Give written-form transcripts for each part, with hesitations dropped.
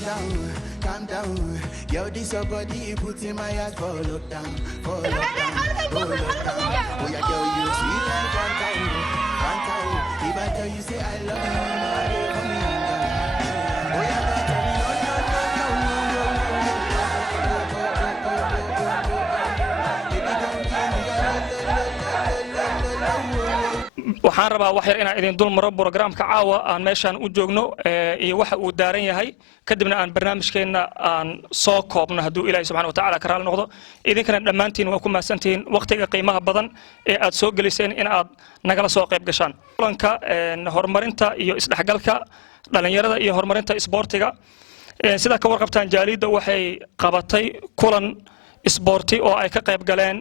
calm down. Yo, this your body put in my heart for lockdown, for lockdown, for lockdown. Oh yeah, girl, you sweet like Fanta. If I tell you say I love you, you know I do for me. Oh yeah, girl, tell me waxaan rabaa wax yar inaan idin dul maro programka caawa aan meeshaan u joogno iyo waxa uu daaran yahay kadibna aan barnaamijkeena aan soo koobno hadduu ilaahay subxaanahu wa tacaala ka raali noqdo idinkana dhammaantiin waa ku mahadsantihiin waqtiga qiimaha badan ee aad soo geliseen in aad nagala soo qayb gashaan kulanka horumarinta iyo isdhexgalka dhalinyarada iyo horumarinta isboortiga sida ka warqabtaan jaaliyadda waxay qabatay kulan isboorti oo ay ka qayb galeen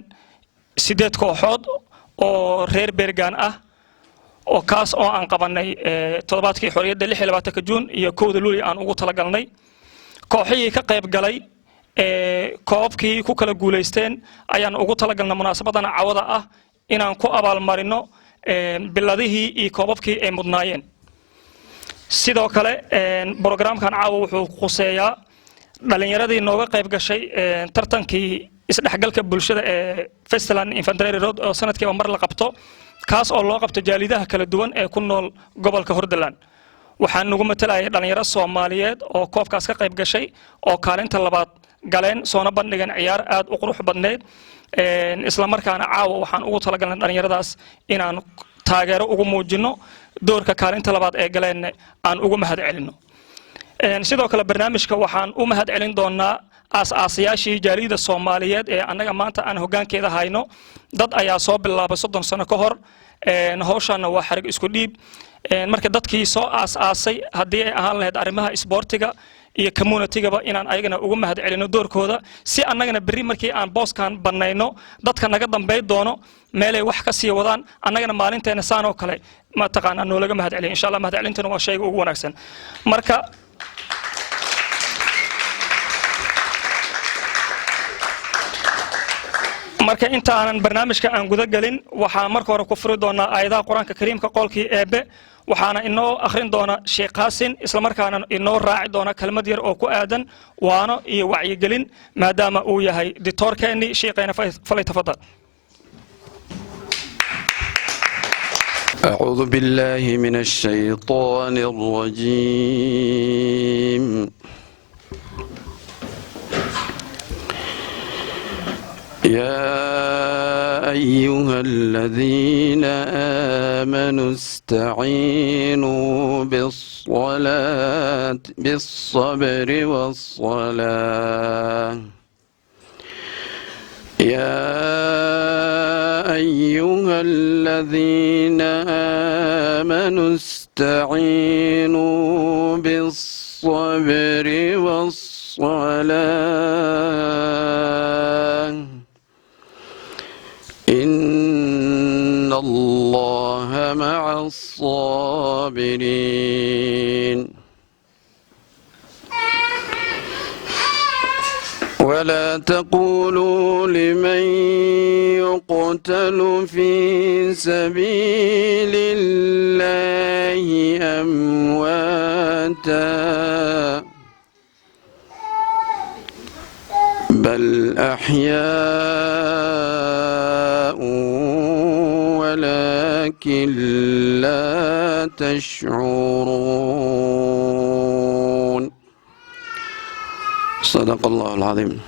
8 kooxood oo reer Bergaan ah oo kaas oo aan qabanay toddobaadkii xorriyadda 26 Juun iyo 1 Luulyo aan ugu talagalnay kooxihii ka qayb galay koobkii ku kala guuleysteen ayaan ugu talagalnay munaasabadan caawada ah inaan ku abaalmarino biladihii iyo koobabkii ay mudnaayeen sidoo kale programkan caawa wuxuu quseeyaa dhalinyaradii nooga qayb gashay tartankii isdhexgalka bulshada ee Festival Infantry Road oo sanadkiiba mar la qabto kaas oo loo qabto jaalidaha kala duwan ee ku nool gobolka Hordaland waxaan nagu matalay dhalinyaro Soomaaliyeed oo koobkaas ka qayb gashay oo kaalinta labaad galeen soona bandhigan ciyaar aad u qurux badneed isla markaana caawa waxaan ugu talagalnay dhalinyaradaas inaan taageero ugu muujino doorka kaalinta labaad ee galeen aan ugu mahad celino sidoo kale barnaamijka waxaan u mahad celin doonaa aas-aasayaashii jaaliyadda Soomaaliyeed ee annaga maanta aan hoggaankeeda hayno dad ayaa soo bilaabay 30 sano ka hor hawshaana waa xarig isku dhiib marka dadkii soo aas-aasay haddii ay ahaan lahayd arrimaha isboortiga iyo community-gaba inaan ayagana ugu mahad celino doorkooda si annagana berri markii aan booskan banayno dadka naga dambeey doono meelay wax ka sii wadaan annagana maalinteena saan oo kale ma taqaanaa noolaga mahad celiyo insha Allah mahad celintana waa shayga ugu wanaagsan marka inta aanan barnaamijka aan guda galin waxa marka hore ku furi doona aayadaha quraanka kariimka qolkii eebe waxaana inoo akhrin doona Sheekh Qaasin isla markaana inoo raaci doona kelmad yar oo ku aadan waano iyo wacyi gelin maadaama uu yahay dictorkeeni sheekayna falay tafadal أعوذ بالله من الشيطان الرجيم يا أيها الذين آمنوا استعينوا بالصبر والصلاة يا أيها الذين آمنوا استعينوا بالصبر والصلاة إن الله مع الصابرين ولا تقولوا لمن يقتل في سبيل الله أمواتا بل أحياء ولكن لا تشعرون صدق الله العظيم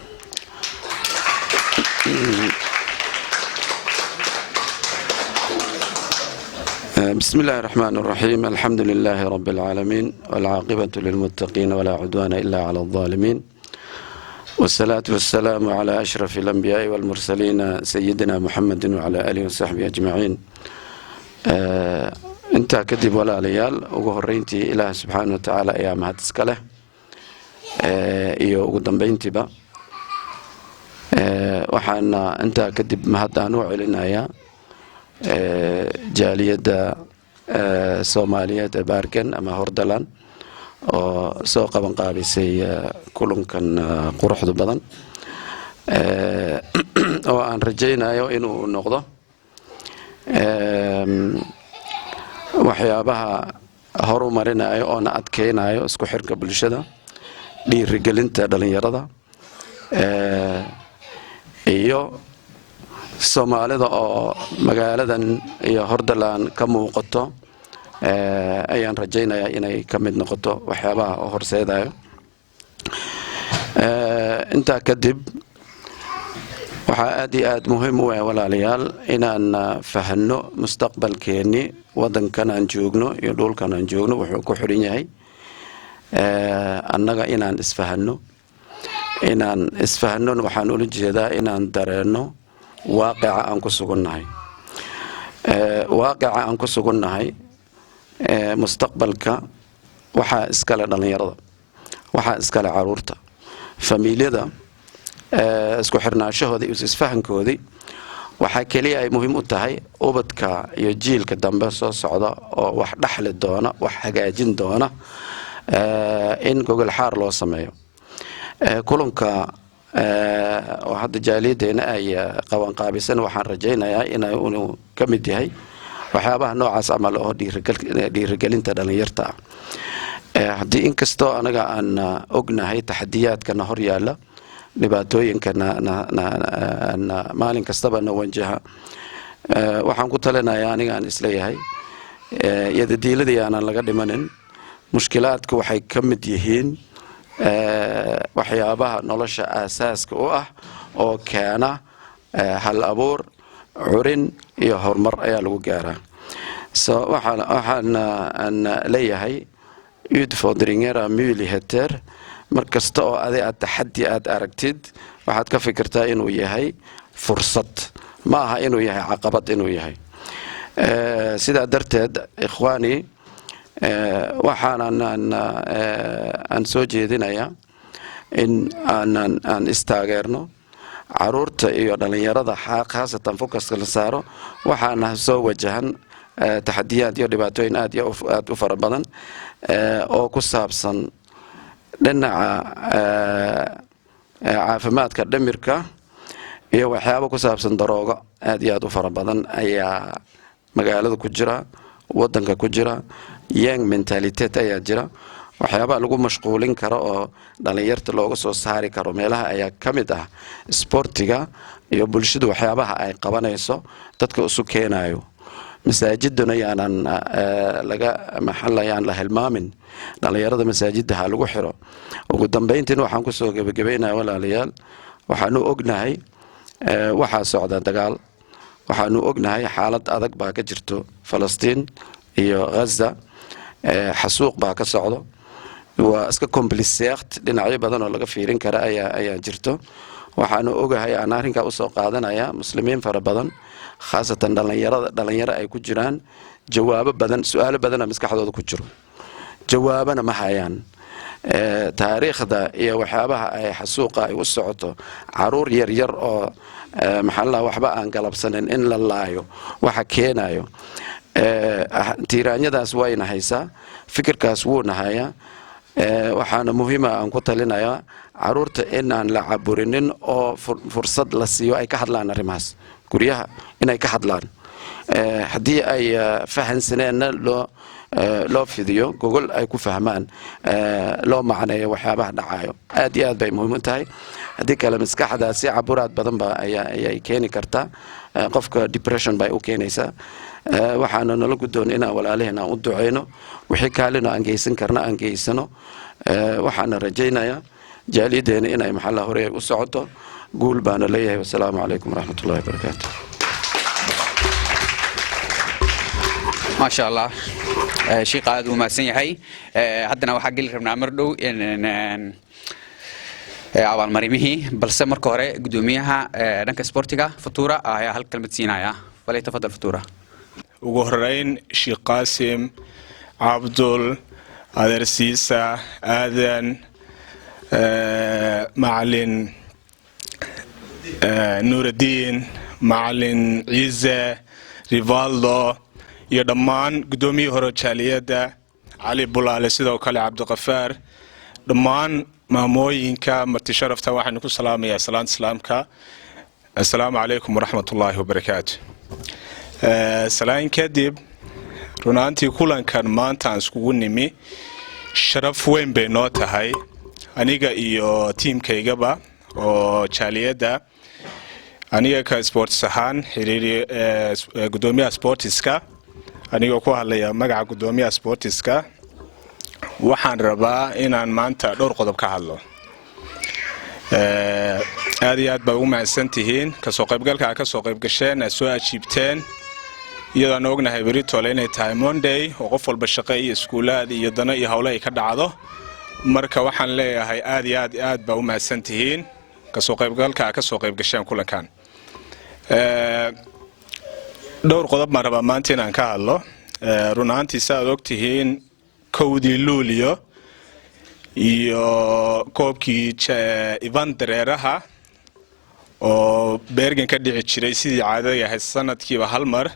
بسم الله الرحمن الرحيم الحمد لله رب العالمين والعاقبة للمتقين ولا عدوان إلا على الظالمين والصلاة والسلام على أشرف الأنبياء والمرسلين سيدنا محمد وعلى آله وصحبه أجمعين انت كدب ولا ليال وقهرينتي إله سبحانه وتعالى أيام هاتسكله iyo ugu dambeyntiba waxaana inta kadib mahadaan u celinayaa jaaliyadda Soomaaliyeed ee Bergaan ama Hordaland oo soo qaban qaabisay kulankan quruxda badan oo aan rajaynayo inuu noqdo waxyaabaha horumarinayo oo na adkeynayo isku xirka bulshada dhiirigelinta dhalinyarada iyo Soomaalida oo magaaladan iyo Hordaland ka muuqato ayaan rajaynayaa inay ka mid noqoto waxyaabaha oo horseedayo inta kadib waxa aad iyo aad muhiim u ah walaalayaal inaan fahanno mustaqbalkeeni wadankan aan joogno iyo dhulkan aan joogno wuxuu ku xiran yahay annaga inaan isfahanno waxaan ula jeedaa inaan dareeno waaqica aan ku sugannahay mustaqbalka waxa iskala dhalinyarada waxa iskala caruurta familiyada isku xirnaashahooda iyo isfahankoodii waxa kaliya ay muhiim u tahay ubadka iyo jiilka dambe soo socda oo wax dhaxli doona wax hagaajin doona in gogol xaar loo sameeyo kulanka oo hadda jaaliyadeena ay qaban qaabisan waxaan rajaynayaa inuu ka mid yahay waxyaabaha noocaas amal oo dhiirigelinta dhalinyarta haddii inkastoo anaga aan ognahay taxadiyaadkana hor yaala dhibaatooyinkana maalin kastaba na wajaha waxaan ku talinayaa aniga aan isleeyahay yadadiiladii aanan laga dhimanin mushkilaadku waxay ka mid yihiin waxyaabaha nolosha aasaaska u ah oo keena hal abuur curin iyo horumar ayaa lagu gaaraa waxaan leeyahay utfordringera möjligheter markasta oo aad taxaddi aad aragtid waxaad ka fikirtaa inuu yahay fursad ma aha inuu yahay caqabad inuu yahay sidaa darteed ikhwaani waxaan soo jeedinayaa in aan istaageerno caruurta iyo dhalinyarada khaasatan focuska la saaro waxaana soo wajahan taxadiyaad iyo dhibaatooyin aad u fara badan oo ku saabsan dhinaca caafimaadka dhimirka iyo waxyaabo ku saabsan daroogo aad iyo aad u fara badan ayaa magaalada ku jira wadanka ku jira young mentality ayaa jira waxyaabaha lagu mashquulin karo oo dhalinyarta looga soo saari karo meelaha ayaa ka mid ah sportiga iyo bulshadu waxyaabaha ay qabanayso dadka isu keenayo masaajiduna yaanan la hilmaamin dhalinyarada masaajidda ha lagu xiro ugu dambeyntiin waxaan kusoo gebagabaynayaa walaalayaal waxaanu ognahay waxaa socda dagaal waxaanu ognahay xaalad adag baa ka jirto Falastiin iyo Gaza xasuuq baa ka socdo waa iska complicated dhinacyo badan oo laga fiirin kara ayaa jirto waxaanu ogahay aan arrinka u soo qaadanaya muslimiin fara badan khaasatan dhalinyaro ay ku jiraan jawaabo badan su'aalo badan maskaxdooda ku jiro jawaabana ma hayaan taariikhda iyo waxyaabaha ay xasuuqa ay u socoto caruur yar oo waxba aan galabsanin in la laayo waxa keenayo tiiraanyadaas wayna haysaa fikirkaas wuuna hayaa waxaana muhiima aan ku talinayaa caruurta inaan la caburinin oo fursad la siiyo ay ka hadlaan arrimahaas guryaha inay ka hadlaan haddii ay fahansaneenna loo fidiyo gogol ay ku fahmaan loo macneeyo waxyaabaha dhacayo aad iyo aad bay muhiim u tahay haddii kale maskaxdaasi caburaad badan ba ayay keeni kartaa qofka depression bay u keenaysaa waxaana nala guddoon inaan walaalaheena aan u duceyno wixii kaalino aan geysan karna aan geysano waxaana rajaynayaa jaaliyadeena inay hore u socoto guul baana leeyahay wasalaamu calaykum waraxmatullahi wabarakaatu ما شاء الله شيء قاعد وماسين هاي حدنا وحق اللي ربنا مردو إن عوال مريمه بس مر كهرة قدوميها رنك سبورتيكا فطورة هي هالكلمة سينا يا ولا يتفضل فطورة وجهرين شي قاسم عبدل أدرسيسا آذن معلن نور الدين معلن عيزة ريفالدو iyo dhammaan gudoomiyii hore jaaliyada cali bulaale sidoo kale cabdiqafaar dhammaan maamooyinka marti sharafta waxaan ku salaamayaa salaanta islaamka assalaamu calaykum waraxmatullaahi wabarakaatu salaan kadib runaantii kulankan maanta aan iskugu nimi sharaf weyn bay noo tahay aniga iyo tiimkaygaba oo jaaliyadda aniga ka sports ahaan xiriiri gudoomiyaha sportiska aniga ku hadlaya magaca gudoomiyaha sportiska waxaan rabaa inaan maanta dhowr qodob ka hadlo aad iyo aad baa ugu mahadsantihiin kasoo qaybgalka ka soo qaybgasheen soo ajiibteen iyadoo ognahay Britol inay tahay Monday oo qof walba shaqo iyo iskuulaad iyo dana iyo hawlo ay ka dhacdo marka waxaan leeyahay aad iyo aad baa u mahadsantihiin kasoo qaybgalka ka soo qaybgasheen kulankan dhowr qodob ma raba maanta inaan ka hadlo runaantii saad ogtihiin kowdii luulyo iyo koobkii Ivan Dareeraha oo Bergen ka dhici jiray sidii caadada ahayd sanadkiiba hal mar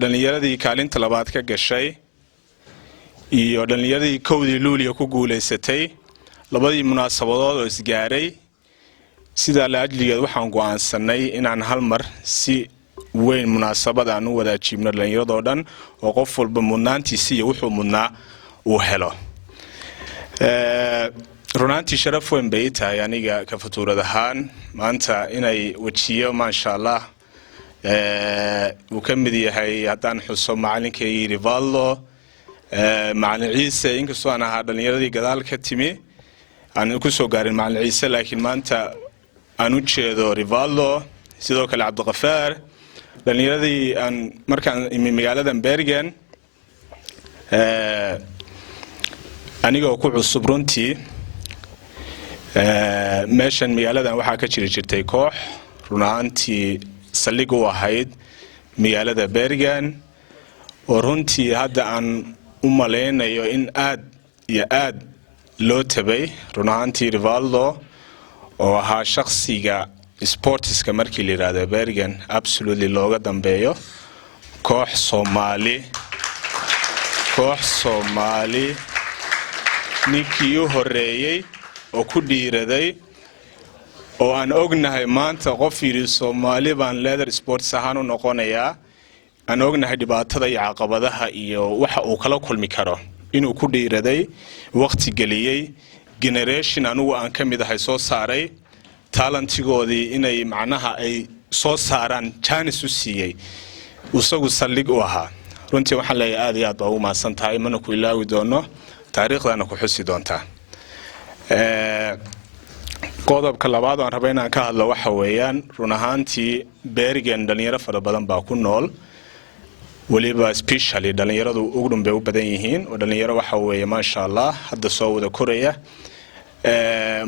dhalinyaradii kaalinta labaad ka gashay iyo dhalinyaradii kowdii luulyo ku guuleysatay labadii munaasabadood oo isgaaray sida la ajligeed waxaan go'aansanay inaan hal mar si weyn munaasabad aan u wada jiibno dhalinyaradoo dhan oo qof walba mudnaantiisa iyo wuxuu mudnaa uu helo runaantii sharaf weyn bay tahay aniga ka futuurad ahaan maanta inay wajiyo maasha Allah uu ka mid yahay haddaan xuso macalinkay Rivaldo macalin Ciise inkastoo aan ahaa dhalinyaradii gadaal ka timi aan ku soo gaarin macalin Ciise laakiin maanta aan u jeedo Rivaldo sidoo kale Cabdiqafaar dhalinyaradii aan markaan imi magaalada Bergen anigoo ku cusub runtii meeshan magaaladan waxaa ka jirtay koox runaantii saldhig u ahayd magaalada Bergen oo runtii hadda aan u maleynayo in aad iyo aad loo tabay runaantii Rivaldo oo ahaa shakhsiga sportiska markii la yiraahdo Bergen absolutely looga dambeeyo koox Soomaali ninkii u horeeyay oo ku dhiiraday oo aan ognahay maanta qof yiri Soomaali baan leather sports ahaan u noqonayaa aan ognahay dhibaatada iyo caqabadaha iyo waxa uu kala kulmi karo inuu ku dhiiraday waqti galiyay generation anugu aan ka mid ahay soo saaray talentigoodii inay macnaha ay soo saaraan chance u siiyay isagu saldhig u ahaa runtii waxaan leeyahay aad iyo aad baa u mahadsan tahay mana ku ilaawi doono taariikhdana ku xusi doontaa qodobka labaad aan rabay inaan ka hadlo waxa weeyaan run ahaantii Bergen dhalinyaro fara badan baa ku nool waliba especially dhalinyaradu ugu dhanbe u badan yihiin oo dhalinyaro waxa weeye maasha Allah hadda soo wada koraya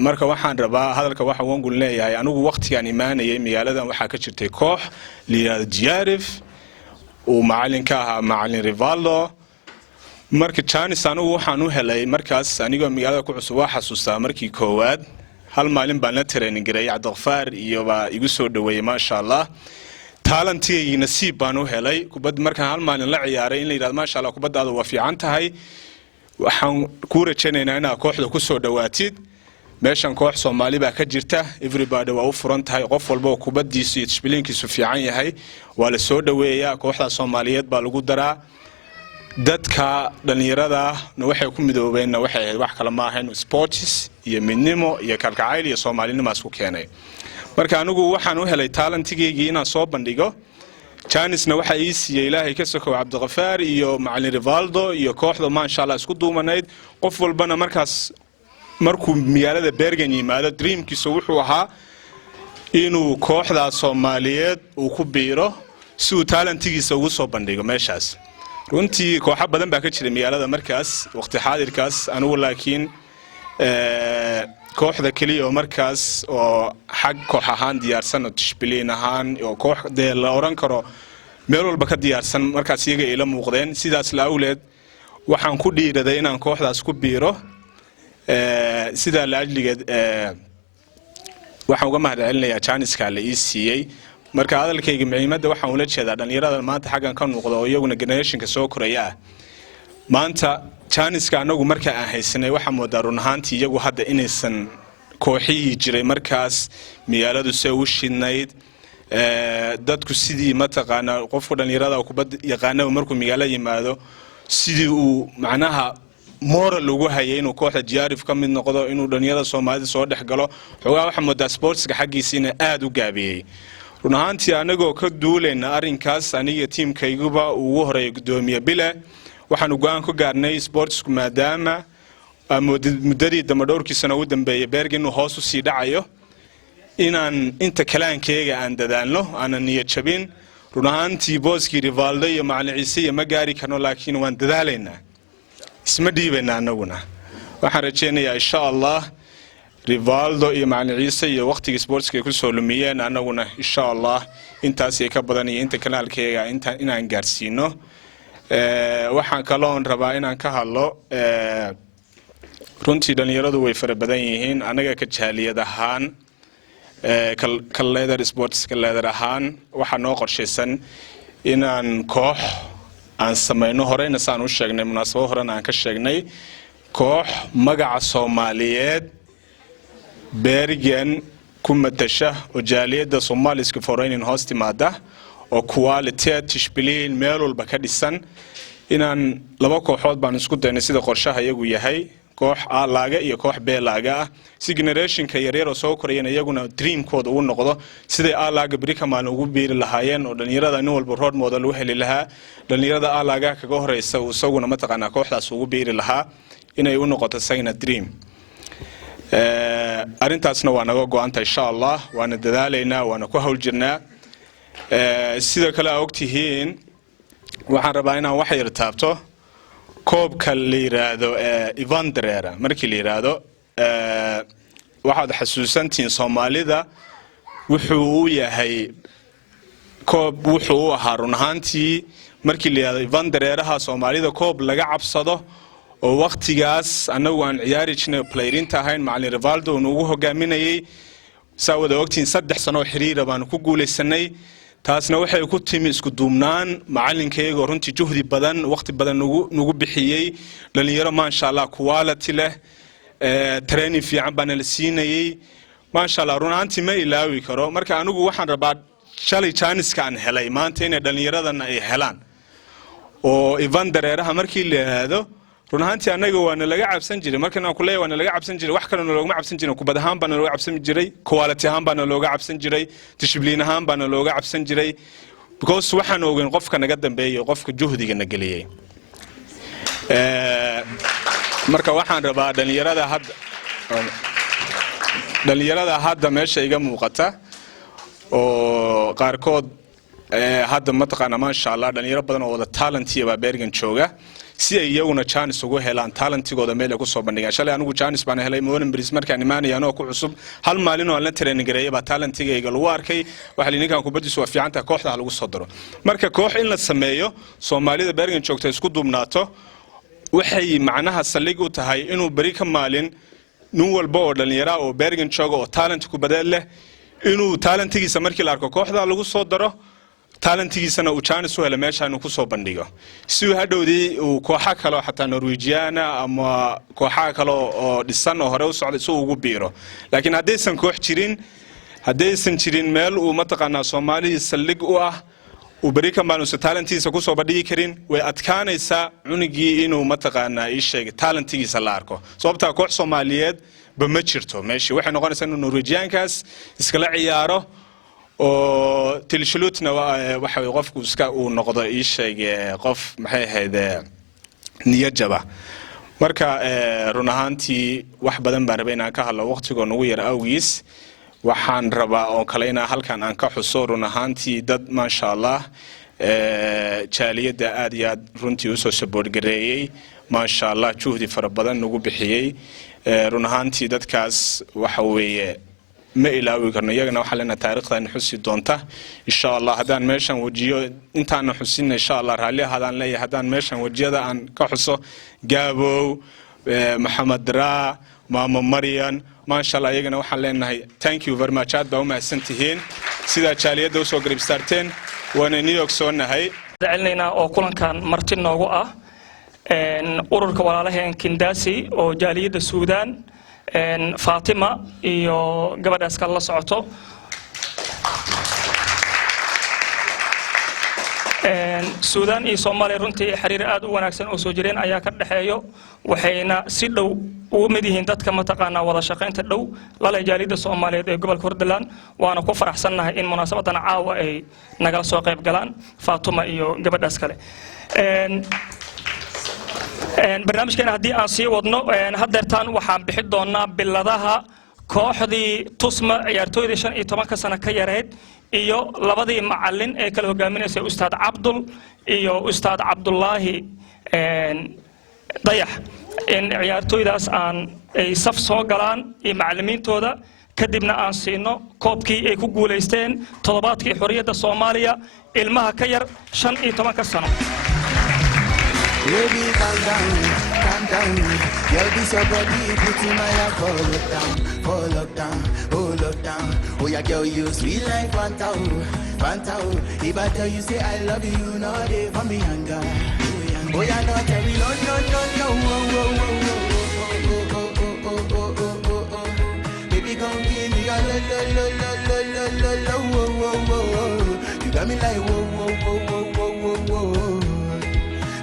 marka waxaan rabaa hadalka waxa uu ngul leeyahay anigu waqtigan imaanayay magaaladan waxa ka jirtay koox liyaad Jiarif oo macalinka ahaa macalin Rivaldo marka chance anigu waxaan u helay markaas anigoo magaalada ku cusub waa xasuustaa markii koowaad hal maalin baan la training garay Cabdiqafaar iyo baa igu soo dhaweeyay maasha Allah talentigii nasiib baan u helay kubad markaan hal maalin la ciyaaray in la yiraahdo maasha Allah kubadaadu waa fiican tahay waxaan ku rajaynaynaa inaad kooxda ku soo dhawaatid meeshan koox Soomaali baa ka jirta everybody waa u furan tahay qof walba oo kubadiisu iyo tishbilinkiisu fiican yahay waa la soo dhaweeyaa kooxda Soomaaliyeed baa lagu daraa dadka dhalinyarada waxay ku midoobeen waxay wax kala ma ahayn sports iyo midnimo iyo kalgacayl iyo Soomaalinimo isku keenay marka anigu waxaan u helay talentigeyga inaan soo bandhigo Chanisna waxa ii siiyay Ilaahay ka soo Cabdiqafaar iyo macalin Rivaldo iyo kooxda ma insha Allah isku duumanayd qof walbana markaas markuu magaalada Bergen yimaado dreamkiisu wuxuu ahaa inuu kooxda Soomaaliyeed uu ku biiro si uu talentigiisa ugu soo bandhigo meeshaas runtii kooxo badan baa ka jiray magaalada markaas waqti xaadirkaas anigu laakiin kooxda kaliya oo markaas oo xag koox ahaan diyaarsan oo tishbilin ahaan oo kooxda la oran karo meel walba ka diyaarsan markaas iyaga ay la muuqdeen sidaas la awleed waxaan ku dhiiraday inaan kooxdaas ku biiro sida la ajligeed waxaan uga mahadcelinayaa Janiska la ii siiyay marka hadalkayga muhiimadda waxaan ula jeedaa dhalinyarada maanta xagan ka noqdo oo iyaguna generationka soo koraya maanta Janiska anagu marka aan haysanay waxa moodaa run ahaantii iyagu hadda inaysan kooxihii jiray markaas magaaladu soo u shidnayd dadku sidii ma taqaana qofka dhalinyarada ku bad yaqaano markuu magaalada yimaado sidii uu macnaha moral ugu hayay inuu kooxda jiyaarif ka mid noqdo inuu dhalinyarada Soomaalida soo dhex galo xogaa waxa moodaa sportska xaqiisina aad u gaabiyay run ahaantii anagoo ka duulayna arrinkaas aniga teamkayguba ugu horeeyay gudoomiye bile waxaan go'aan ku gaarnay sportsku maadaama muddadii dhowrkii sano u dambeeyay Bergen uu hoos u sii dhacayo inaan inta kalaankeyga aan dadaalno aan niyad jabin run ahaantii booskii Rivaldo iyo Macalin Ciise iyo ma gaari karno laakiin waan dadaalaynaa isma dhiibayna anaguna waxaan rajaynayaa insha Allah Rivaldo iyo Macalin Ciise iyo waqtiga sportska ku soo lumiyeen anaguna insha Allah intaas ay ka badan iyo inta kanaalkeyga inaan gaarsiino waxaan kaloon rabaa inaan ka hadlo runtii dhalinyaradu way fara badan yihiin anaga ka jaaliyad ahaan ka leader sports ka leader ahaan waxa noo qorshaysan inaan koox aan sameeyno horeyna saan u sheegnay munaasabad horena aan ka sheegnay koox magaca Soomaaliyeed Bergen ku matasha oo jaaliyada Soomaaliska foreign host timaada oo quality tishbilin meel walba ka dhisan inaan laba kooxood baan isku daynay sida qorshaha iyagu yahay koox A laaga iyo koox B laaga ah si generationka yaryar oo soo korayna iyaguna dreamkooda uu noqdo sida A laaga bari kamaan ugu biiri lahaayeen oo dhalinyarada nin walba role model u heli lahaa dhalinyarada A laaga kaga horeysa uu isaguna ma taqaana kooxdaas ugu biiri lahaa inay u noqoto sayna dream arintaasna waa naga go'aanta insha Allah waana dadaalaynaa waana ku hawl jirnaa sida kale ogtihiin waxaan rabaa inaan wax yar taabto koobka la yiraahdo Evanderera markii la yiraahdo waxaad xasuusantiin Soomaalida wuxuu u yahay koob wuxuu ahaa run ahaantii markii la yiraahdo Evandereraha Soomaalida koob laga cabsado oo waqtigaas anagu aan ciyaari jirnay playerinta ahayn Macalin Rivaldo uu ugu hogaaminayay saawada ogtiin 3 sano xiriir baan ku guuleysanay taasna waxay ku timi isku duubnaan macalinkeyga runtii juhdi badan waqti badan nagu bixiyay dhalinyaro ma sha Allah quality leh training fiican baan la siinayay ma sha Allah runtii ma ilaawi karo marka anigu waxaan rabaa shalay chance-ka aan helay maanta inay dhalinyaradan ay helaan oo Evandereraha markii la yiraahdo runtii anaga waana laga cabsan jiray markaan ku leeyahay waana laga cabsan jiray wax kale oo looga cabsan jiray kubad ahaan baan looga cabsan jiray quality ahaan baan looga cabsan jiray discipline ahaan baan looga cabsan jiray because waxaan ogeyn qofka naga dambeeyay qofka juhdiga na galiyay marka waxaan rabaa dhalinyarada hadda meesha iga muuqata oo qaarkood hadda ma taqaana ma sha Allah dhalinyaro badan oo wada talent iyo Bergen jooga si ay iyaguna chance ugu helaan talentigooda meel ay ku soo bandhigaan shalay anigu chance baan helay Moulin Bris markaan imaanayaan oo ku cusub hal maalin oo aan la training gareeyay ba talentigayga lagu arkay waxa la ninkan kubadiisu waa fiican tahay kooxda lagu soo daro marka koox in la sameeyo Soomaalida Bergen joogta isku duubnaato waxay macnaha saldhig u tahay inuu bari ka maalin nin walba oo dhalinyaro oo Bergen jooga oo talent ku badal leh inuu talentigiisa markii la arko kooxda lagu soo daro talentigiisana uu chance u helo meesha inuu ku soo bandhigo si uu hadhowdii uu kooxa kale xataa Norwegian ama kooxa kale oo dhisan oo hore u socday soo ugu biiro laakiin haddaysan koox jirin meel uu ma taqaana Soomaaliya saldhig u ah uu bari ka maanuus talentigiisa ku soo bandhigi karin way adkaanaysaa cunugii inuu ma taqaana ii sheegay talentigiisa la arko sababta koox Soomaaliyeed ba ma jirto meeshii waxay noqonaysaa inuu Norwegiankaas iskala ciyaaro oo tilshulutna waxa way qofku iska uu noqdo ii sheegay qof maxay ahayd niyajaba marka run ahaantii wax badan baan rabay inaan ka hadlo waqtigoon ugu yar awgiis waxaan rabaa oo kale inaan halkan aan ka xuso run ahaantii dad ma sha Allah jaaliyada aad iyo aad runtii u soo support gareeyay ma sha Allah juhdi fara badan ugu bixiyay run ahaantii dadkaas waxa weeye ma ilaawi karno iyagana waxa leena taariikhdan xusi doonta insha Allah hadaan meeshan wajiyo intaan xusin insha Allah raali hadaan leeyahay hadaan meeshan wajiyada aan ka xuso Gaabow Maxamed Ra Maama Maryan ma sha Allah iyagana waxa leenahay thank you very much aad baa u mahadsantihiin sida jaaliyada soo garib saarteen waana New York soo nahay dacalnayna oo kulankan marti noogu ah ururka walaalaheen Kindasi oo jaaliyada Suudaan Fatima iyo gabadhaas kala socoto suudaan iyo soomaaliya runtii xiriir aad u wanaagsan oo soo jireen ayaa ka dhexeeyo waxayna si dhow ugu mid yihiin dadka mataqaanaa wada shaqaynta dhow lala jaalida soomaaliyeed ee gobolka Hordaland waana ku faraxsannahay in munaasabadan caawa ay nagala soo qayb galaan Faatuma iyo gabadhaas kale barnaamijkeena haddii aan sii wadno haddeertaan waxaan bixi doonaa biladaha kooxdii tusma ciyaartooydii 15 sano ka yareed iyo labadii macallin ee kala hogaaminaysay ustaad Cabdul iyo ustaad Cabdullaahi dayax in ciyaartooydaas aan ay saf soo galaan iyo macallimiintooda kadibna aan siino koobkii ay ku guuleysteen toddobaadkii xorriyadda Soomaaliya ilmaha ka yar 15 sano Baby, calm down, calm down. Girl, this your body, put in my heart for lockdown, for lockdown, oh lockdown. Oh yeah, girl, you sweet like Fanta, Fanta. If I tell you say I love you, no day for me anger. Oh yeah, no tell me no, no, no, no. Oh, oh, oh, oh, oh, oh, oh, oh, oh, oh, oh, oh. Baby, come give me a lo, lo, lo, lo, lo, lo, lo, lo, oh, oh, oh, oh. You got me like whoa, whoa, whoa, whoa, whoa, whoa, whoa.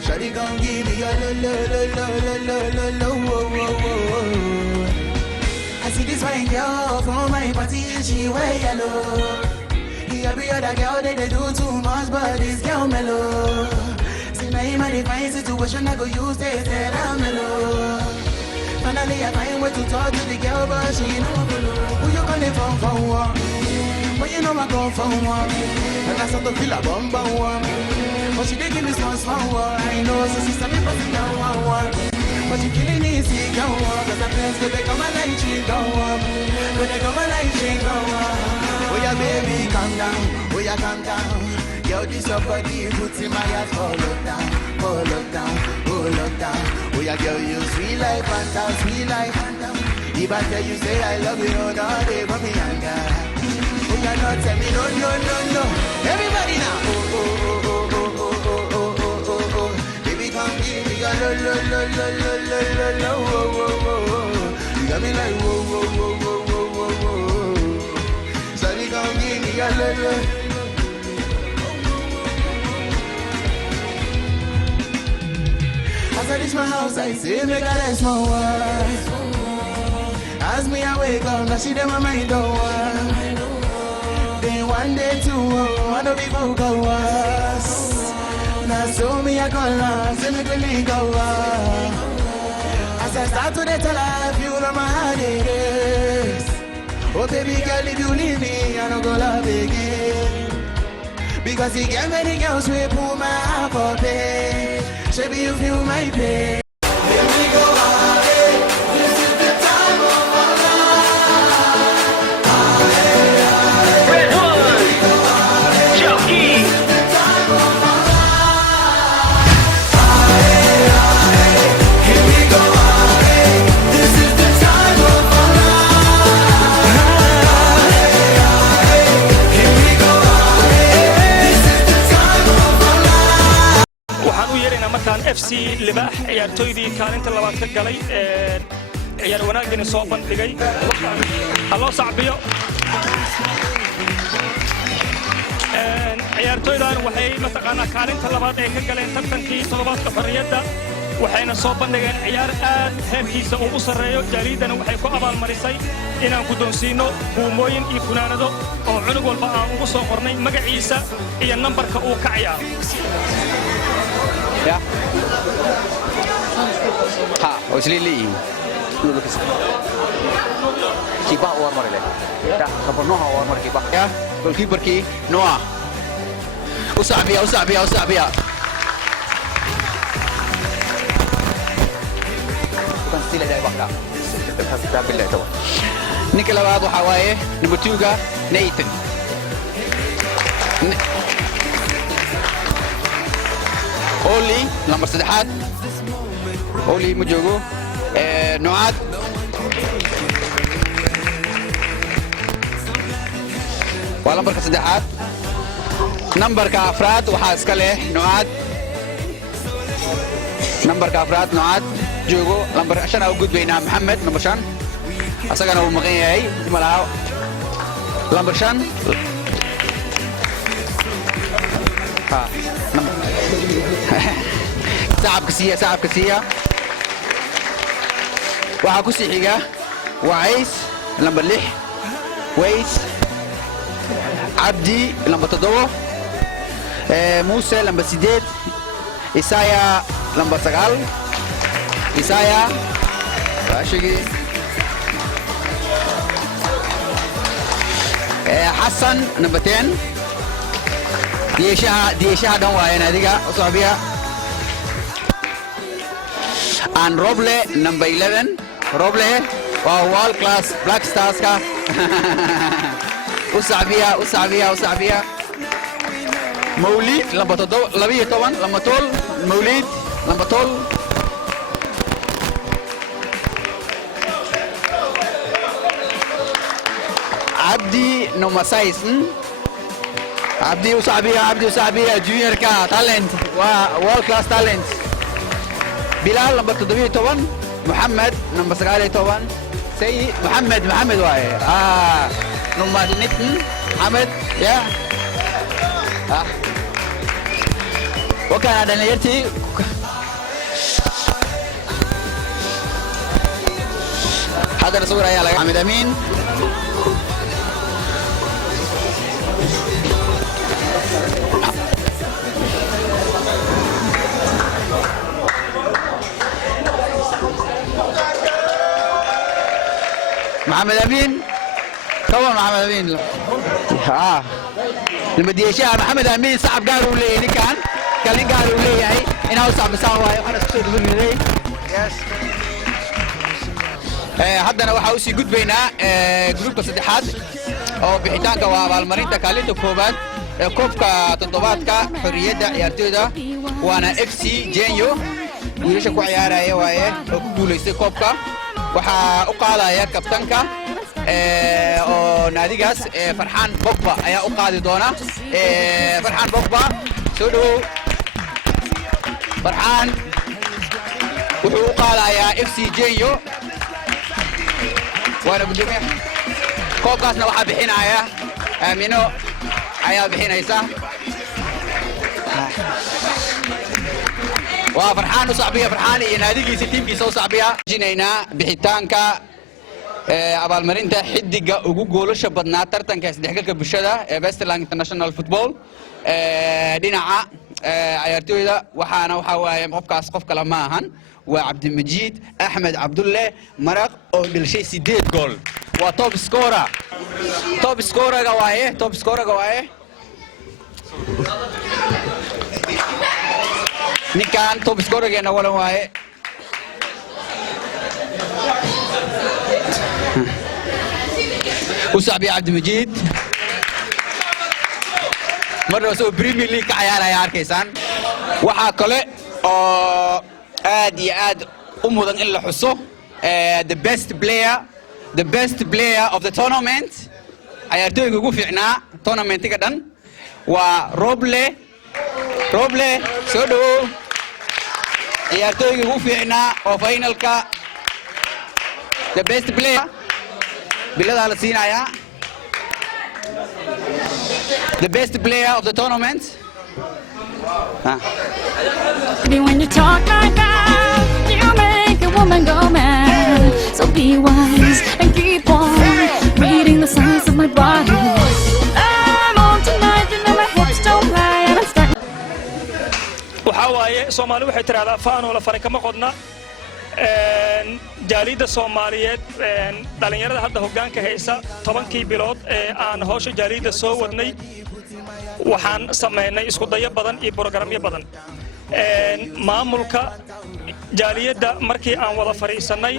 Shawty gon' give me your lo lo lo lo lo lo lo whoa whoa whoa. I see this fine girl from my party, she wear yellow. Every other girl they do too much, but this girl mellow. See now in my divine situation, I go use this that I'm mellow. Finally I find way to talk to the girl, but she know below. Who you gonna phone for? But you know I go for one, and I start to feel a bum bum one. But she did give me some small one. I know, so she said me passing down one. But she feeling easy, go on. Cause her friends, they come and like she go on. When they come and like she go on. Oh yeah, baby, calm down. Oh yeah, calm down. Yo, this your body, put in my heart for lockdown. For lockdown, oh lockdown. Oh yeah, girl, you sweet like Fanta, sweet like Fanta. If I tell you, say I love you, no, they put me under. Oh yeah, no, tell me no, no, no, no. Everybody now. Oh, oh, oh, oh, oh, oh, oh, oh, oh, oh, oh. Baby, come give me your lo, lo, lo, lo, lo, lo, lo, lo, oh, oh, oh, oh. You got me like whoa, whoa, whoa, whoa, whoa, whoa, whoa. Sorry, come give me your lo, lo. As I reach my house, I see me got a small world. As me I wake up, now she dem my mind don't work. Then one day two, I know people go us. Now so me I call her, say me to link over. As I start to tell her, I feel on my heart it is. Oh baby girl, if you leave me, I don't go love again. Because you get many girls we pull my heart for pain. Baby, you feel my pain. Here we go again. This is the time of our life. Red Hood, Chucky. The time of our life. Here we go again. This is the time of our life. Here we go again. This is the time of our life. waxaan u yeeraynaa markaan FC Libaax ciyaartooydii kaalinta labaad ka galay ciyaar wanaaggan soo bandhigay hallo sacbiyo ciyaartooydan waxay mataqaanaa kaalinta labaad ee ka galeen tartankii toddobaadka xorriyadda waxayna soo bandhigeen ciyaar aad heerkiisa uu u sarreeyo jaariidana waxay ku abaalmarisay inaan guddoonsiino buumooyin iyo funaanado oo cunug walba aan ugu soo qornay magaciisa iyo nambarka uu ka ciyaaro Ya. Ha, Oslili. Kipa war marile. Ya, number Noah war mar kipa. Ya, goalkeeper ki Noah. Usabia. Bukan sila dari bakka. Kita bila itu. Ninka labaad waxaa waaye number 2-ga Nathan. Oli lambar 3-aad. Oli ma joogo. Noaad. Waa lambarka 3-aad. Nambarka 4 waxaa iska leh Noaad. Nambarka 4 Noaad joogo. Lambar 5 u gudbaynaa Maxamed number 5. asagana uu maqan yahay malaha lambar 5 ha صعب كسية waxaa ku sii xiga Ways number 6 Ways Abdi number 7 Musa number 8 Isaya number 9 Isaya Rashigi Hassan number 10 ديشها دون واي ناديها وصحبيها and Roble number 11 Roble world class black stars ka وصحبيها موليد لما لبيه طبعا لما طول موليد لما طول عبدي نمبر 6 عبدي وصعبية جونيور كا تالنت وورلد كلاس تالنت بلال نمبر 7 محمد نمبر 9 سيد محمد واي نمبر 9 محمد يا وكان هذا نيرتي هذا صورة يا محمد أمين محمد أمين طبعا محمد أمين المديشة محمد أمين صعب قالوا لي كان قالوا لي يعني إنه صعب ساوي وأنا سكت مني haddana waxa uu sii gudbaynaa groupka saddexaad oo bixitaanka waa abaalmarinta kaalinta koobaad ee koobka toddobaadka xorriyadda ciyaartooyda waana FC Genyo wiilasha ku ciyaaraya waaye oo ku guuleystay koobka waxaa u qaadaya kabtanka oo naadigaas Farxaan Bogba ayaa u qaadi doona Farxaan Bogba soo dhawow Farxaan wuxuu u qaadayaa FC Genyo وانا بدومي كوكاسنا waxaa bixinaya aamino ayaa bixinaysa waa farxaan u saabiya farxaan iyo naadigiisa tiimkiisa u saabiya jinayna bixitaanka abaalmarinta xidiga ugu goolasha badnaa tartanka isdhexgalka bulshada ee Westland International Football dhinaca ciyaartooyda waxaana waxa waaye qofkaas qof kale ma ahan وعبد المجيد أحمد عبد الله مرق أو دلشي 8 جول وتوب سكورر قوايه نكان توب سكورر جانا ولا وايه وصعبي عبد المجيد مرة سو بريمير ليج عيار كيسان وحاكله آد أمودن إلا حسو the best player of the tournament عيارتوي يقول في عنا tournament كدن وروبلي سودو عيارتوي يقول في عنا أو فاينل كا the best player بلاد على سينا يا the best player of the tournament When you talk like that, you make a woman go mad. So be wise and keep on reading the signs of my body. I'm on tonight, you know my hips don't lie, and I'm starting. وحواي سومالي waxay tiraahdaa faan wala fari kama qodna jaalida Soomaaliyeed dhalinyarada hadda hoggaanka haysa 10kii bilood ee aan hawsha jaalida soo wadnay waxaan sameynay isku dayo badan iyo barnaamijyo badan maamulka jaaliyada markii aan wada fariisanay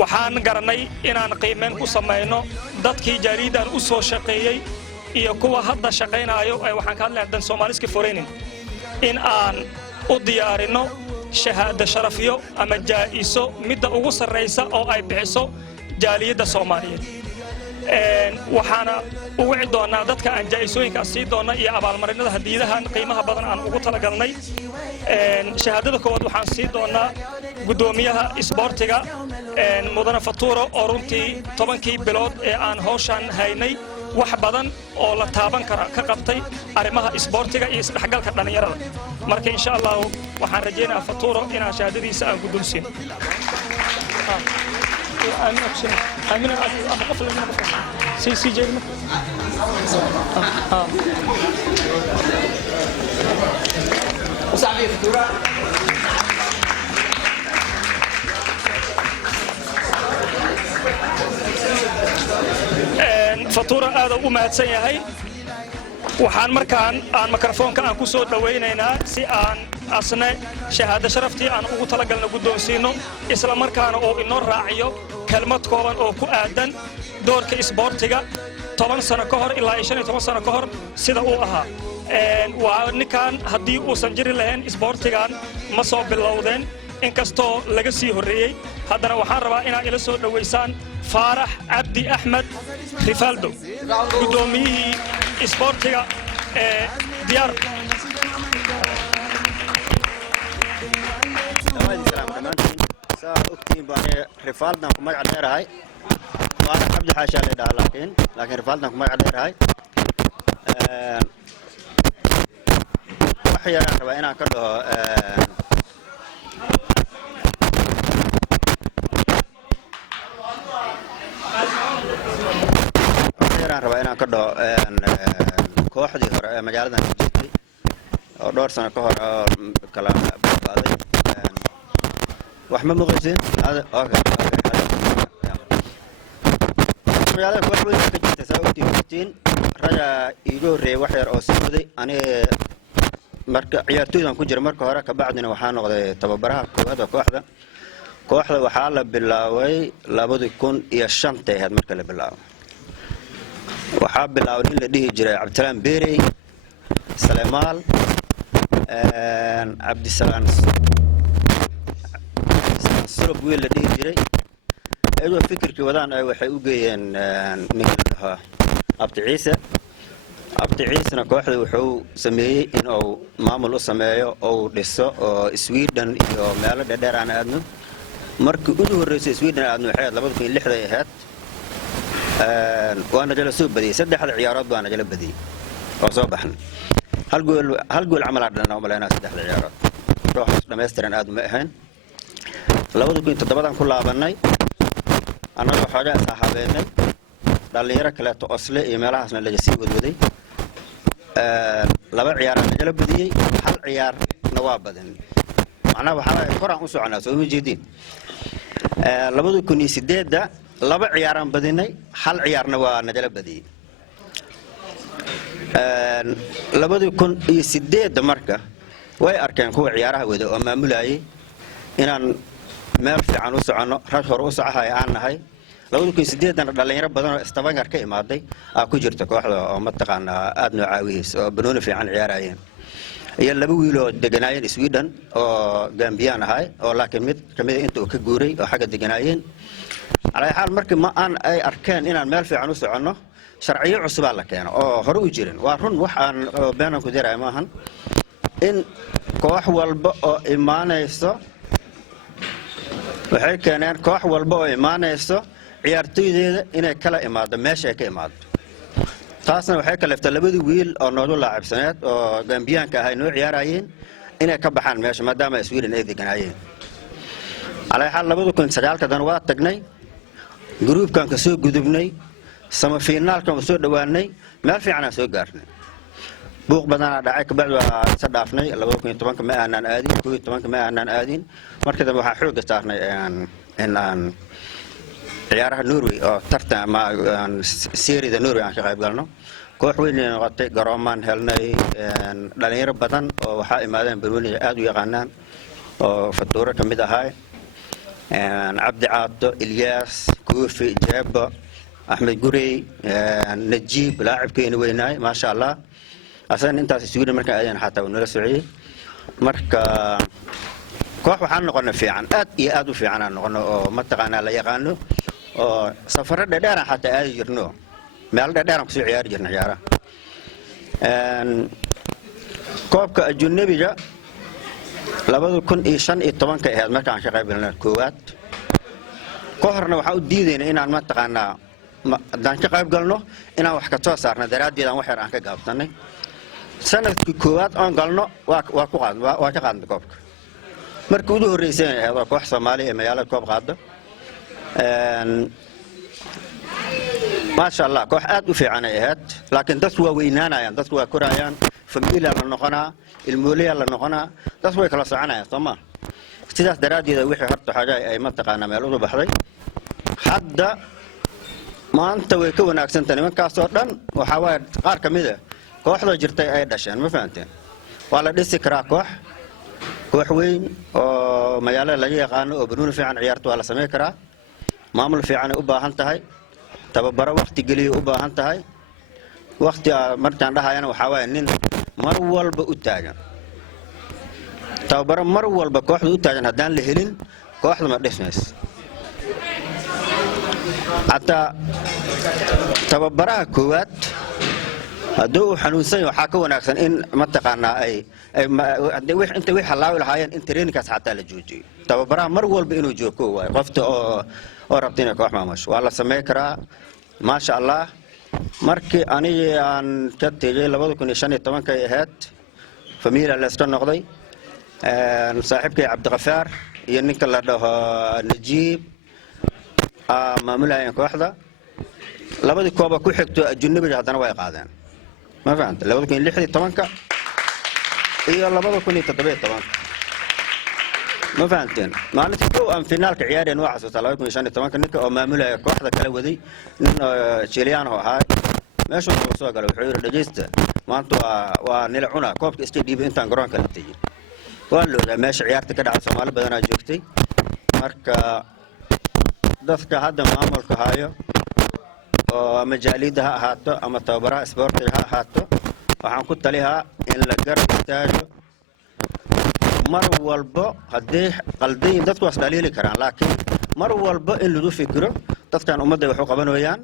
waxaan garanay inaan qiimeyn ku sameeyno dadkii jaalidan u soo shaqeeyay iyo kuwa hadda shaqeynayo ay waxaan ka hadlaynaa Soomaaliska foreign in aan u diyaarino shahaada sharafiyo ama jaa'iso midda ugu sareysa oo ay bixiso jaaliyada Soomaaliyeed waxaana ugu wixii doonaa dadka aan jaaisooyinka sii doona iyo abaalmarinada hadiyadahan qiimaha badan aan ugu talagalnay shahaadada koowaad waxaan sii doonaa gudoomiyaha isboortiga mudane Faturo oo runtii 10kii bilood ee aan hawshan haynay wax badan oo la taaban kara ka qabtay arrimaha isboortiga iyo isdhexgalka dhalinyarada marka insha Allah waxaan rajaynayaa Faturo inaan shahaadadiisa aan guddoonsiino آمين أما قفل من قفل سي جاي وصاحبي فاتورة فاتورة هذا ومهدسن yahay waxaan markaan aan mikrofoonka aan ku soo dhaweynaynaa si aan asna shahaado sharaftii aan ugu talagalno guddoonsiino isla markaana oo inoo raaciyo kelmad kooban oo ku aadan doorka isboortiga 10 sano ka hor ilaa 15 sano ka hor sida uu ahaa waa ninkan haddii uusan jiri lahayn isboortigan ma soo bilowdeen inkastoo laga sii horreeyey haddana waxaan rabaa inaad ila soo dhaweysaan faarax cabdi axmed rifaldo guddoomiyihii isboortiga diyaar ogtiin baan rifaaldan ku magac dheerahay faarax cabdi xaashaa la dhahaa laakiin rifaaldan ku magac dheerahay wax yaraan rabaa inaan ka dhaho kooxdii hore ee magaaladan ka jirtay oo dhowr sano ka hor oo kala badbaaday wax ma maqlaysiin magaalada koox weyn ka jirta saa ogtiin raja iigu horreeyay wax yar oo sii waday aniga marka ciyaartooydan ku jira marka hore kabacdina waxaa noqday tababaraha koowaad oo kooxda waxaa la bilaabay 2005 ahayd marka la bilaabay waxaa bilaabay in la dhihi jiray cabdisalaan beerey salemaal cabdisalaan sulub wiil la dhihi jiray iyadoo fikirkii wadaan ay waxay u geeyeen ninka la dhahaa abdi ciisena kooxda wuxuu sameeyey in uu maamul u sameeyo oo dhiso oo Sweden iyo meelo dheer aan aadno markii ugu horreysay Sweden aadno waxay 2006 ahayd وانا جلسوا بدي سد أحد العيارات وانا جلس بدي وصباحا هل قول عمل عندنا وملينا سد أحد العيارات روح لما يسترن آدم مئهن لو كنت تبادل كل عبناي أنا لو حاجة صاحبيني اللي يرك لا تأصله إيميلها عشان اللي جسيب ودي لبع عيار أنا جلس بدي هل عيار نواب بدن أنا بحاول قرأ أسوع الناس وهم جديد لو كنت يسدد ده laba ciyaaraan badinay hal ciyaarna waa najala badiyay 2008 marka way arkeen kuwa ciyaaraha wada oo maamulayay inaan meel fiican u socono rag hore u socahay aan nahay 2008 dhalinyaro badan oo Stavanger ka imaaday ku jirta kooxda oo mataqaana aad noo caawiyay oo banooni fiican ciyaarayeen iyo laba wiil oo deganaayeen Sweden oo Gambian ahay oo laakiin mid kamid inta uu ka guuray oo xagga deganaayeen على حال مركب ما أنا أي أركان إن المال في عنوس عنه شرعية عصبة لك يعني أو هرو يجرين وارهن وحن بينهم كدير إماهن إن كوح والباء إيمان يسا وحي كان كوح والباء إيمان يسا عيارتي ذي إن كلا إماد ماشي كإماد خاصة وحي كلفت لبدي ويل أو نودو لاعب سنوات أو جنبيان كهاي نوع عيارين إن كبحان ماشي ما دام يسويل إيدي كنايين على حال لبدو كنت سجال كدنوات تجني جروب كان كسوق جذبني سما فينال كان كسوق دواني ما في عنا سوق قارني بوق بدنا دعيك بعد صدفني لو كنت طبعا كما أنا آدين كنت طبعا كما أنا آدين مركز بها حوق استارني إن عيارها نوروي أو ترتا مع سيري ذا نوروي عن شغال قالنا كوح وين نغطي جرامان هلني لأن بدن وحائي مادين بروني آدو يغنان وفتورة كمية هاي عبد عاطو إلياس كوفي جابة أحمد قري نجيب لاعب كين ويناي ما شاء الله أصلاً أنت تسوي مركز أيضاً حتى ونلا سعي مركز كوح وحنا قلنا في عن أدو في عنا قلنا متقنا لا يقانو سفر دارا حتى أجرنو مال دارا كسي عيار جرنا عيارة كوب كأجنبي جا labada kun iyo 15 ahayd markaan shaqo bilna koowaad ka horna waxa uu diidayna inaan ma taqaanaa haddaan ka qayb galno inaan wax ka soo saarna daraaddeed aan wax yar aan ka gaabsanay sanadkii koowaad oon galno waa ka qaadnay koobka markii ugu horreysay inay ahayd oo koox soomaali ee magaalada koob qaado maasha allah koox aad u fiican ay ahayd laakiin dadku waa weynaanayaan dadku waa korayaan familia la noqonaa ilmooliya la noqonaa dadku way kala soconayaan sooma sidaas daraaddeed wixii horta xagaa ay mataqaanaa meel uga baxday hadda maanta way ka wanaagsantahay nimankaasoo dhan waxaa waaye qaar ka mid ah kooxda jirtay ay dhasheen ma fahanteen waa la dhisi karaa koox weyn oo magaalada laga yaqaano oo banuuni fiican ciyaarto waa la samey karaa maamul fiicanay u baahan tahay tababaro waqti geliya u baahan tahay waqti markaan dhahayana waxaa waaye nin mar walba u taagan tababaro mar walba kooxda u taagan haddaan la helin kooxda ma dhismays hataa tababaraha koowaad hadduu uu xanuunsan waxaa ka wanaagsan in mataqaanaa intay wix halaawi lahaayeen in traininkaas xataa la joojiyo tababaraha mar walba inuu joogko waayo qofta oo rabta inay koox maamusho waa la samey karaa maasha allah markii anigii aan ka tegey 2015 ay ahayd familia layska noqday saaxiibkay cabdiqafaar iyo ninka la dhaho najiib maamulaayeen kooxda labadii kooba ku xigto ajnabiga haddana way qaadeen ma fahanta 2016 iyo 2017 ma fahanteen maalintii kow aan finaalka ciyaareen waa xasuusta 2015 ninka oo maamulaya kooxda kala waday nin Chileano ahaa meesha uu soo galay wuxuu yiri dhageysta maanta waa nila cuna koobka iska dhiibay intaan garoonka la tegay waa looga meesha ciyaarta ka dhacay Soomaali badan ay joogtay marka dadka hadda maamulka hayo oo ama jaalida ha ahaato ama tababaraha isboortiga ha ahaato waxaan ku taliyaa in la garab istaago mar walba haddii qaldayn dadku was dhaliili karaan laakiin mar walba in lagu fikiro dadkan ummadda wax u qabanayaan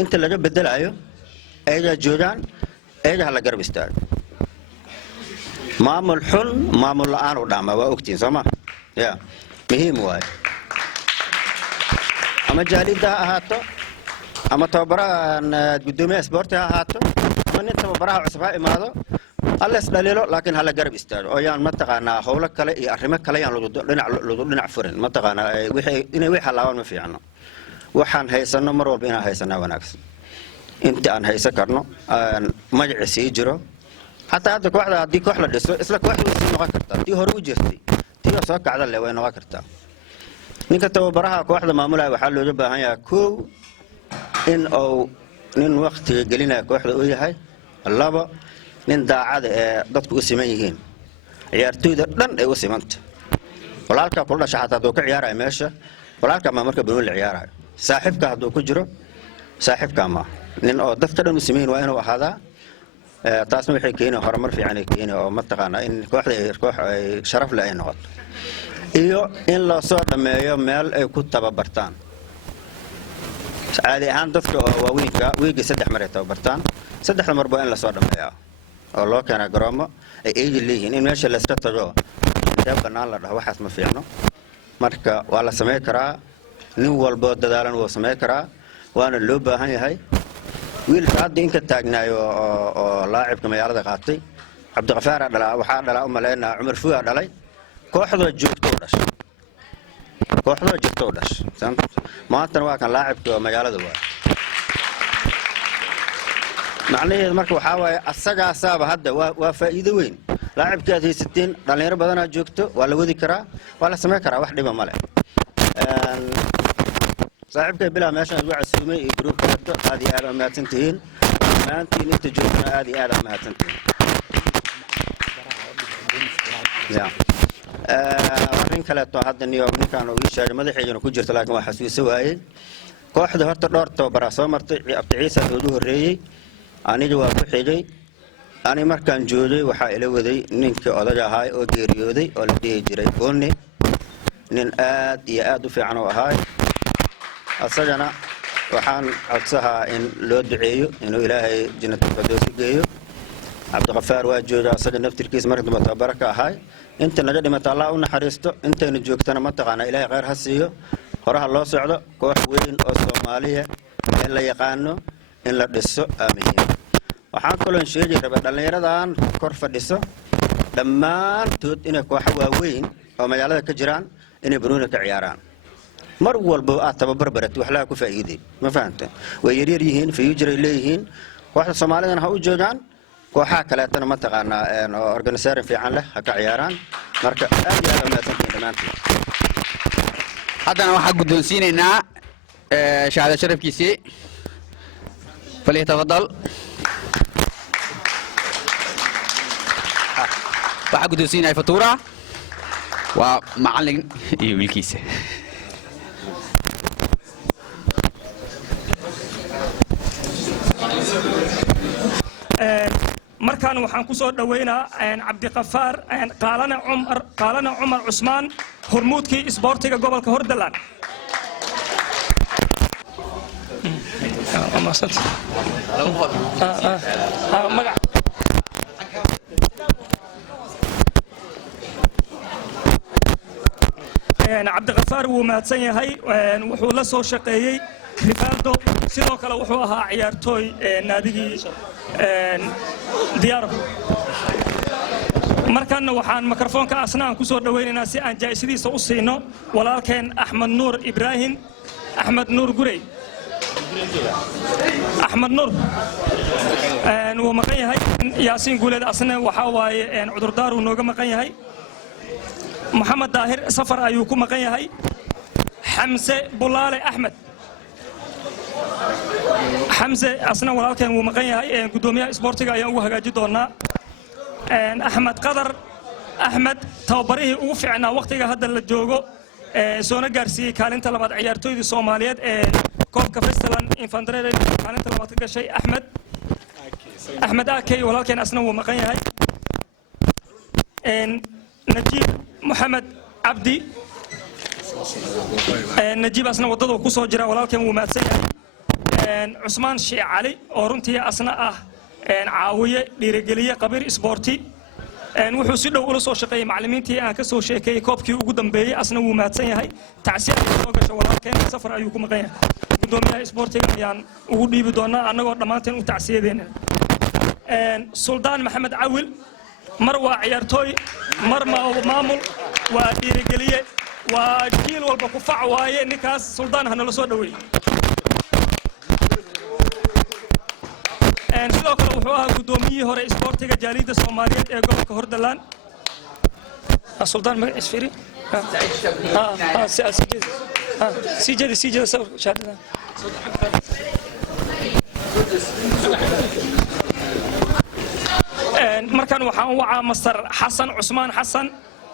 inta laga bedelayo ayaga joogaan ayaga la garab istaago maamul xun maamul la'aan u dhama waa ogtiin Soomaa ya muhiim waay ama jaalida ha ahaato ama tababaraha gudoomiyaha isboortiga ha ahaato ama nin tababaraha cusub ha imaado alla isdhaliilo laakiin hala garab istaago oo yaan mataqaanaa howlo kale iyo arrimo kale yaan lagu dhinac furin mataqaanaa inay wix halaabaan ma fiicno waxaan haysano mar walba inaan haysanaa wanaagsan inta aan haysan karno magaci sii jiro hataa hadda kooxda haddii koox la dhiso isla kooxda way sii noqon kartaa tii hore u jirtay tii soo kacda le way noqon kartaa ninka tababaraha kooxda maamulaya waxaa looga baahan yahay kow in uu nin waqtiga gelinaya kooxda uu yahay laba nin daacada ee dadku u siman yihiin ciyaartooyda dhan ay u simanta walaalka ku dhashay xataa hadduu ka ciyaarayo meesha walaalka ma marka banooni la ciyaarayo saaxiibka hadduu ku jiro saaxiibka ma nin oo dadka dhan u siman yihiin waa inuu ahaadaa taasna waxay keenay horumar fiican ay keenay oo mataqaanaa in kooxda ay sharaf leh ay noqoto iyo in la soo dhameeyo meel ay ku tababartaan caadi ahaan dadka oo waaweynka weeyga 3 mar ay tababartaan 3 marba in la soo dhameeyo oo loo keenay garoomo ay eegi leeyihiin in meesha la iska tago inta banaan la dhaho waxaas ma fiicno marka waa la sameey karaa nin walba dadaalan wuu sameey karaa waana loo baahan yahay wiilka hadda inka taagnaayo oo laacibka magaalada qaatay cabdiqafaar waxaa dhalaa u maleynaa Cumar Fuuya dhalay kooxda joogto u dhashay maantana waa kan laacibka magaalada waa macnaheedu marka waxaa waaye asagaasaaba hadda waa faa'iido weyn laacibkaad haysateen dhalinyaro badanaa joogto waa la wadi karaa waa la samey karaa wax dhiba male saaxiibkay bilaa meeshaan ugu casuumay iyo gruubka hadda aad iyo aad mahadsan tihiin maantiin inta joogtana aad iyo aad mahadsan tihiin arrin kaleeto hadda niyo ninkaan uu sheegay madaxeedana ku jirta laakiin waa xasuuso waayey kooxda horta dhowr tababar soo martay Abdi Ciise ugu horeeyay aniga waa ku xigay ani markaan joogay waxaa ila waday ninka odaga ahaa oo geeriyooday oo la dhihi jiray Booni nin aad iyo aad u fiican oo ahaa asagana waxaan codsahaa in loo duceeyo inuu Ilaahay jannada firdawsi geeyo cabdiqafaar waa jooga asaga naftirkiisa markii dambe tabaraka ahaa inta naga dhimata Allah u naxariisto intayna joogtana ma taqaana Ilaahay khayr ha siiyo horaha loo socdo koox weyn oo Soomaaliya ee la yaqaano in la dhiso muhiim waxaan kaloo sheegi rabaa dhalinyaradan kor fadhiso dhammaantood inay kooxo waaweyn oo magaalada ka jiraan inay banooni ka ciyaaraan mar walba aad tababar barat wax laga ku faa'iiday ma fahamteen way yaryar yihiin future ay leeyihiin kooxda Soomaalidana ha u joogaan kooxaha kale tan ma taqaanaa oo organizer fiican leh ha ka ciyaaraan marka aad iyo aad mahadsantiin dhamaantiin haddana waxaan guddoonsiinaynaa shahaado sharafkiisii falyatafadal waxaan guddoonsiinayaa fatuura waa macallin iyo wiilkiisa markaan waxaan ku soo dhaweynaa cabdiqafaar qaalana cumar cusmaan hormuudkii isboortiga gobolka Hordaland cabdiqafaar wuu mahadsan yahay wuxuu la soo shaqeeyey Rivaldo sidoo kale wuxuu ahaa ciyaartooy naadigii diyaaro markaan waxaan mikrofoonka asnaan ku soo dhaweynaynaa si aan jaayisidiisa u siino walaalkeen Axmed Nuur Ibrahim Axmed Nuur Gurey Axmed Nuur wuu maqan yahay Yaasiin Guuleed asna waxa waaye cudurdaar uu nooga maqan yahay محمد داهر سفر أيوكم مقيا هاي حمزة بلال أحمد حمزة أصلا ولكن ومقيا هاي قدومية إسبورتيغا يوم وهجا جدونا أحمد قدر أحمد توبريه وفعنا وقتها هذا الجوجو سونا جارسي كان أنت لما عيارتوي الصوماليات كوب كفستلان إنفاندري كان أنت لما تلقى شيء أحمد أكي ولكن أصلا ومقيا هاي نجيب محمد عبدي نجيب أصلا وضده كوسو جرا ولكن وماتسيا عثمان شيع علي أورنتي أصلا عاوية لرجالية قبير إسبورتي wuxuu si dhow ula soo shaqeeyay macallimiintii aan ka soo sheekay koobkii ugu dambeeyay asna wuu maadsan yahay tacsiir soo gashay walaalkeen safar ayuu ku maqan yahay gudoomiyaha isboortiga ayaan ugu dhiibi doonaa annagoo dhammaanteen u tacsiyadeena suldaan maxamed cawil mar waa ciyaartooy mar maamul waa dhiirigeliye waa jiil walba ku fac waaye ninkaas suldaan hana la soo dhaweeyay sidoo kale wuxuu ahaa gudoomiyihii hore isboortiga jaaliyadda Soomaaliyeed ee gobolka Hordaland suldaan magaciis fiiri سيجد شهادة مركان وحان وعا مستر حسن عثمان حسن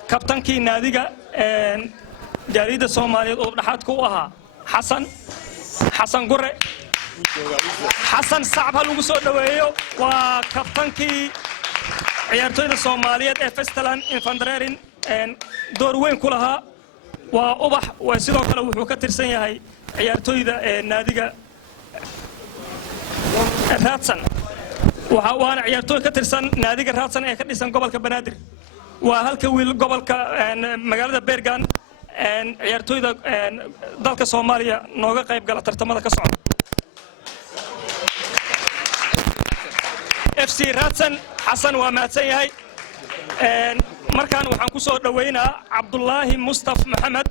كابتنكي ناديغا جريدة الصومالية ودحات كو اها حسن قري حسن صعب هلوغو سو دhoweeyo waa kabtankii ciyaartooyda Soomaaliyeed ee Festaland Infandrarin door weyn ku lahaa waa ubax waa sidoo kale wuxuu ka tirsan yahay ciyaartooyda naadiga Raadsan waana ciyaartooy ka tirsan naadiga Raadsan ee ka dhisan gobolka Banaadir waa halka wiil gobolka magaalada Bergan ciyaartooyda dalka Soomaaliya nooga qayb gala tartamada ka socda FC Raadsan Xasan waa maadsan yahay markaan waxaan ku soo dhaweynaa Cabdullaahi Mustafa Maxamed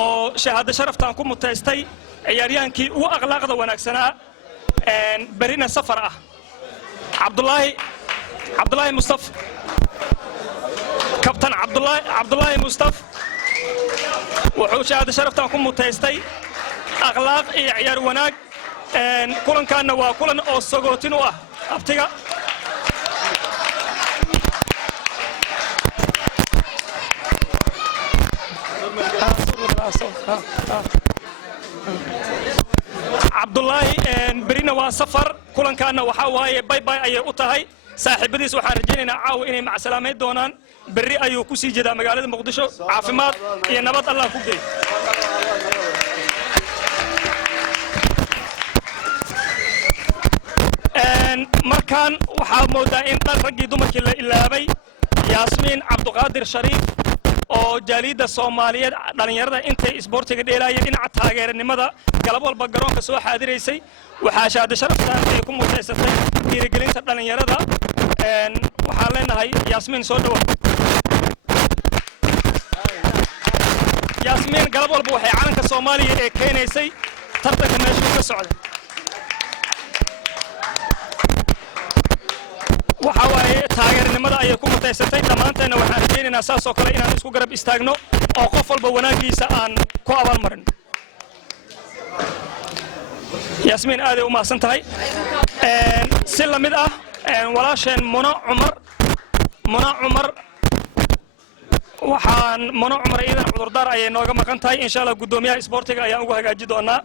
oo shahaado sharaftan ku mutaystay ciyaaryahankii ugu akhlaaqda wanaagsanaa barina safar ah Cabdullaahi Mustafa kabtan Cabdullaahi Mustafa wuxuu shahaado sharaftan ku mutaystay akhlaaq iyo ciyaar wanaag kulankaana waa kulan oo sagootin u ah abtiga Cabdullaahi berina waa safar kulankaana waxa waaye bye bye ayay u tahay saaxiibadiis waxaan rajaynaynaa caawa inay macsalaamayn doonaan berri ayuu ku sii jeedaa magaalada Muqdisho caafimaad iyo nabad Allah ku geeyo markaan waxaa moodaa in dhan raggii dumarkii la ilaabay Yaasmiin Cabduqaadir Shariif oo jaaliyadda Soomaaliyeed dhalinyarada intay isboortiga dheelaayeen dhinaca taageeranimada galab walba garoonka soo xaadiraysay waxaa shahaado sharaftan ay ku mutaysatay dhiirigelinta dhalinyarada waxaan leenahay Yaasmiin soo dhawaad Yaasmiin galab walba waxay calanka Soomaaliya ee keenaysay tartanka meesha ka socda waxa waaye taageernimada ay ku mutaysatay dhamaanteena waxaan rajaynaynaa saas oo kale inaan isku garab istaagno oo qof walba wanaagiisa aan ku abaalmarin Yaasmiin aad ay u mahadsan tahay si la mid ah walaasheen Muna Cumar waxaan Muna Cumar iidan cudurdaar ay nooga maqan tahay insha Allah gudoomiyaha isboortiga ayaan ugu hagaaji doonaa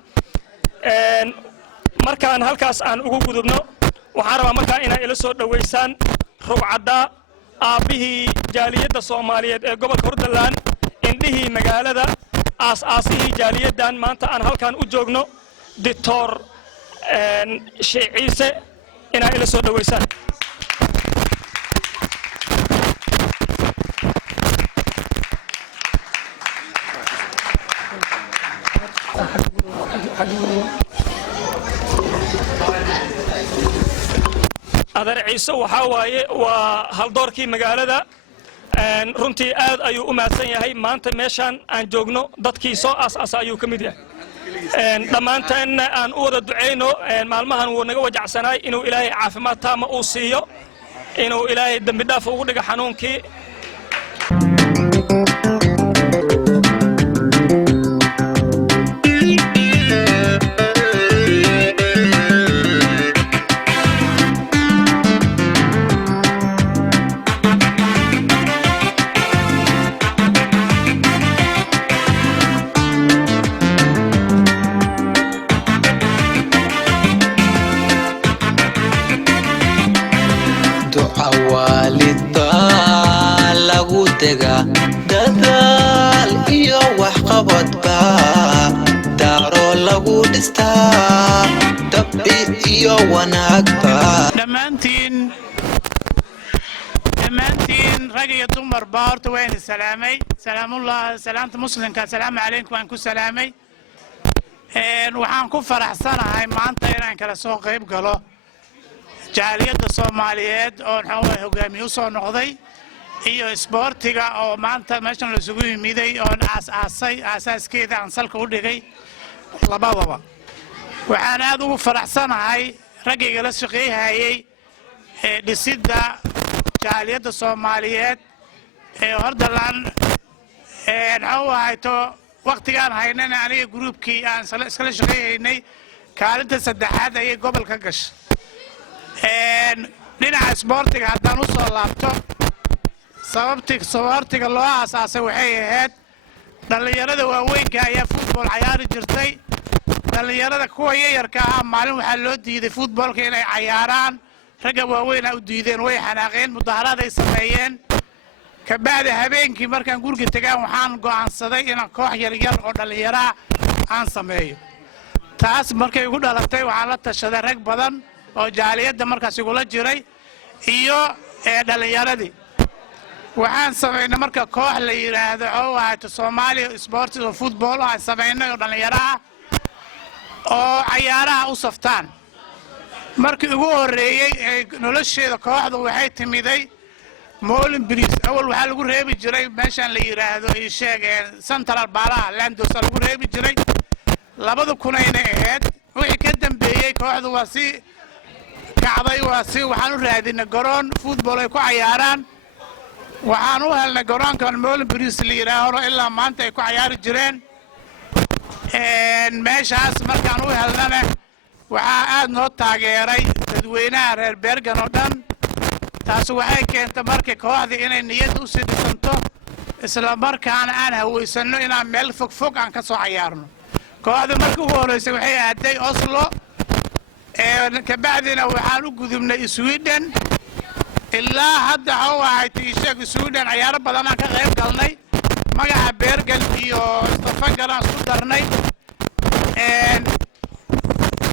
markaan halkaas aan ugu gudubno waxaan rabaa markaa inay ila soo dhaweysaan rugcada aabihii jaaliyadda Soomaaliyeed ee gobolka Hordaland indhihii magaalada aas-aasihii jaaliyadan maanta aan halkaan u joogno Dr. Sheikh Ciise inay ila soo dhaweysaan adar ciise waxa waaye waa haldoorkii magaalada runtii aad ayuu u mahadsan yahay maanta meeshan aan joogno dadkii soo aas-aasa ayuu ka mid yahay dhammaanteena aan u wada duceyno maalmahan wuu naga wajacsanaay inuu ilaahay caafimaad taama uu siiyo inuu ilaahay dambi dhaaf ugu dhigo xanuunkii dadaal iyo wax qabadba daaro lagu dhistaa dabci iyo wanaagba dhammaantiin rag iyo dumarba horta waan salaamay salaamullah salaanta muslimka assalaamu calaykum waan ku salaamay waxaan ku faraxsanahay maanta inaan kala soo qayb galo jaaliyadda Soomaaliyeed oo hogaamiye u soo noqday iyo isboortiga oo maanta meeshan la isugu yimiday oo asaaskeeda aan salka u dhigay labadaba waxaan aad ugu faraxsanahay ragayga la shaqeeyay dhisidda jaaliyadda Soomaaliyeed ee Hordaland hayto waqtigaan haynana aniga groupkii aan iskala shaqeeynay kaalinta saddexaad ay gobolka gashay dhinaca isboortiga haddaan u soo laabto sababtiga loo aasaasay waxay ahayd dhalinyarada waaweynka ayaa football ciyaari jirtay dhalinyarada kuwa yarka ah maalin waxaa loo diiday footballka inay ciyaaraan ragga waaweyn ay u diideen way xanaaqeen mudaharaad ay sameeyeen ka bacdi habeenkii markaan guriga tagaan waxaan go'aansaday inaan koox yar oo dhalinyaro aan sameeyo taas markay ugu dhalatay waxaan la tashaday rag badan oo jaaliyadda markaas igula jiray iyo dhalinyaradii waxaan sameynay marka koox la yiraahdo oo Soomaaliya Sports oo football aan sameynay oo dhalinyaro oo ciyaaraha u saftaan markii ugu horeeyay nolosheeda kooxdu waxay timiday Moulin Bridge awal waxa lagu reebi jiray meeshan la yiraahdo ay sheegeen Central Balaha Landos lagu reebi jiray 2000 ahayd wixii ka dambeeyay kooxdu waa si kacday waxaan u raadinay garoon football ay ku ciyaaraan waxaan u helnay garoonkan Moulin Bridge la yiraahdo ilaa maanta ay ku ciyaari jireen meeshaas markaan u helnana waxaa aad noo taageeray dadweynaha reer Bergen oo dhan taas waxay keentay markii kooxda inay niyad u sidsanto isla markaana aan haweysano inaan meel fog aan ka soo ciyaarno kooxda markii ugu horeysay waxay aaday Oslo ka bacdina waxaan u gudubnay Sweden ilaa hadda waxay Sweden ciyaaro badan aan ka qayb galnay magaca Bergen iyo Stavanger aan isku darnay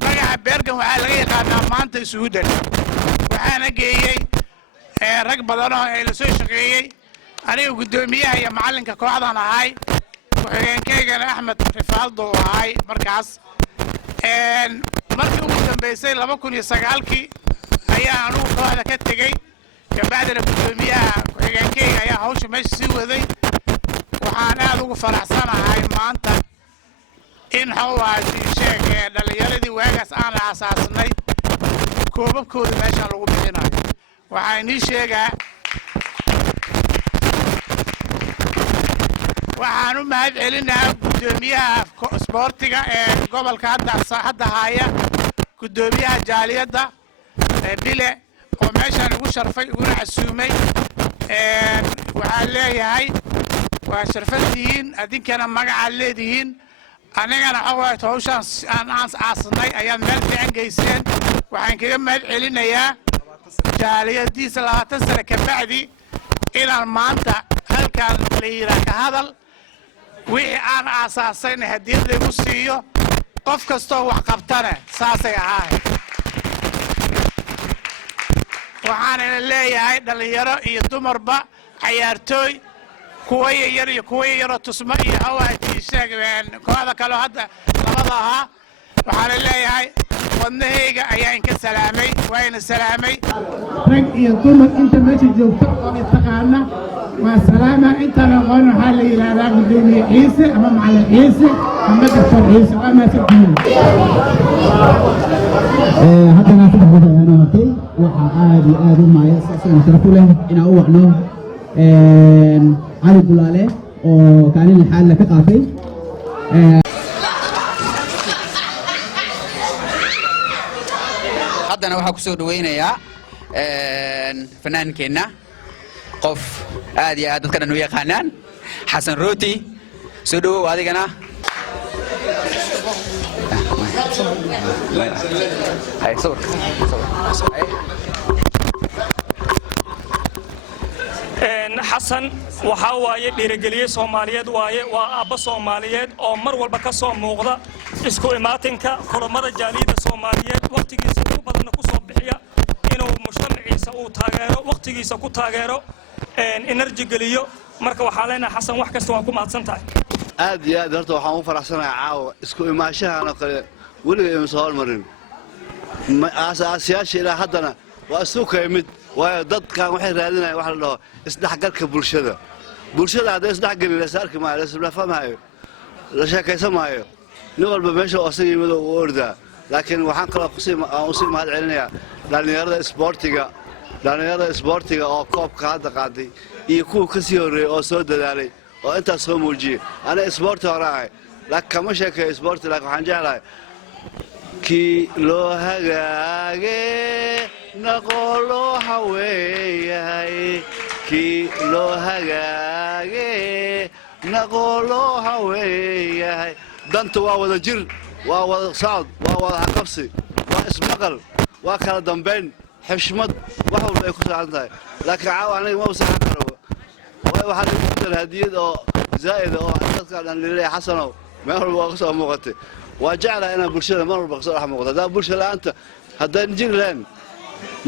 magaca Bergen waxaa laga yaqaanaa maanta Sweden waxaana geeyay rag badan oo ay la soo shaqeeyay aniga guddoomiyaha iyo macallinka kooxdan ahay ku-xigeenkaygana axmed rifaaldo ahay markaas markii ugu dambaysay 2009kii ayaa anugu kooxda ka tegey kabacdina guddoomiyaha ku-xigeenkayga ayaa hawsha meesha sii waday waxaan aad ugu faraxsanahay maanta in hawaasi sheeg ee dhalinyaradii waagaas aan aasaasnay koobabkooda meeshaan lagu bixinayo waxaan inii sheegaa waxaan u mahad celinayaa guddoomiyaha isboortiga ee gobolka hadda haya guddoomiyaha jaaliyadda bile oo meeshaan ugu sharfay uguna casuumay waxaan leeyahay waa sharfadihiin adinkana magacaad leedihiin anigana xawaayt hawshaan aan aasnay ayaad meel fiican geyseen waxaan kaga mahad celinayaa jaaliyadiisa 20 sano ka bacdi inaan maanta halkaan la yidhaa ka hadal wixii aan aasaasayna hadiyad laygu siiyo qof kastoo wax qabtana saasay ahaay waxaanana leeyahay dhalinyaro iyo dumarba cayaartooy kuwa yar iyo kuwa yaroo tusmo iyo hawaajii sheeg kooxda kale hadda labada ahaa waxaana leeyahay wadnahayga ayaa inka salaamay waa ina salaamay rag iyo dumar inta meesha joogta oo istaqaana waa salaama intaan aqoon waxaa la yidhaahdaa guddoomiye ciise ama macallin ciise ama daktar ciise waa maasantihiin haddana saddex qodob ayaan watay waxaa aad iyo aad u maaya isaga sharaf u leh inaan u wacno cali bulaale oo kaalin lixaad la ka qaatay haddana waxaa ku soo dhawaynayaa fanaankeenna qof aad iyo aad dadka dhan u yaqaanaan xasan rooti soo dhawow adigana xasan waxaa waaye dhiirigeliye Soomaaliyeed waaye waa aabba Soomaaliyeed oo mar walba ka soo muuqda isku imaatinka kulamada jaaliyada Soomaaliyeed waqtigiisa ugu badan ku soo bixiya inuu mujtamaciisa uu taageero waqtigiisa ku taageero energy geliyo marka waxaa leenahay xasan wax kasta waa ku mahadsan tahay aad iyo aad horta waxaan u faraxsanahay caawa isku imaashahana kale weliga ima soo hormarin aasaasiyaasha ilaa haddana waa isu kaymid waayo dadkan waxay raadinayaan wax la dhaho isdhexgalka bulshada hadday isdhexgelin la saarki maayo la isfahmaayo la sheekaysan maayo nin walba meesha asaga yimid u ordaa laakiin waxaan kaloo usii mahad celinayaa dhallinyarada isboortiga oo koobka hadda qaaday iyo kuwa ka sii horreeyey oo soo dadaalay oo intaas soo muujiyey aniga isboorti hore ahay laakiin kama sheekeeyo isboorti laakiin waxaan jeclahay kii loo hagaage naqoo loo haweeyahay kii loo hagaage naqoo loo haweeyahay danta waa wada jir waa wada socod waa wada haqabsi waa ismaqal waa kala dambayn xishmad wax walba ay ku saacan tahay laakiin caawa aniga ma usaxan karo waxaa lagu jiran hadiyad oo zaa'ida oo dadka dhan lilay xasanow meel walba waa ka soo muuqatay waa jeclahay inaan bulshada mar walba kasoo dhex muuqato haddaa bulsha la'aanta haddaan jiri lahayn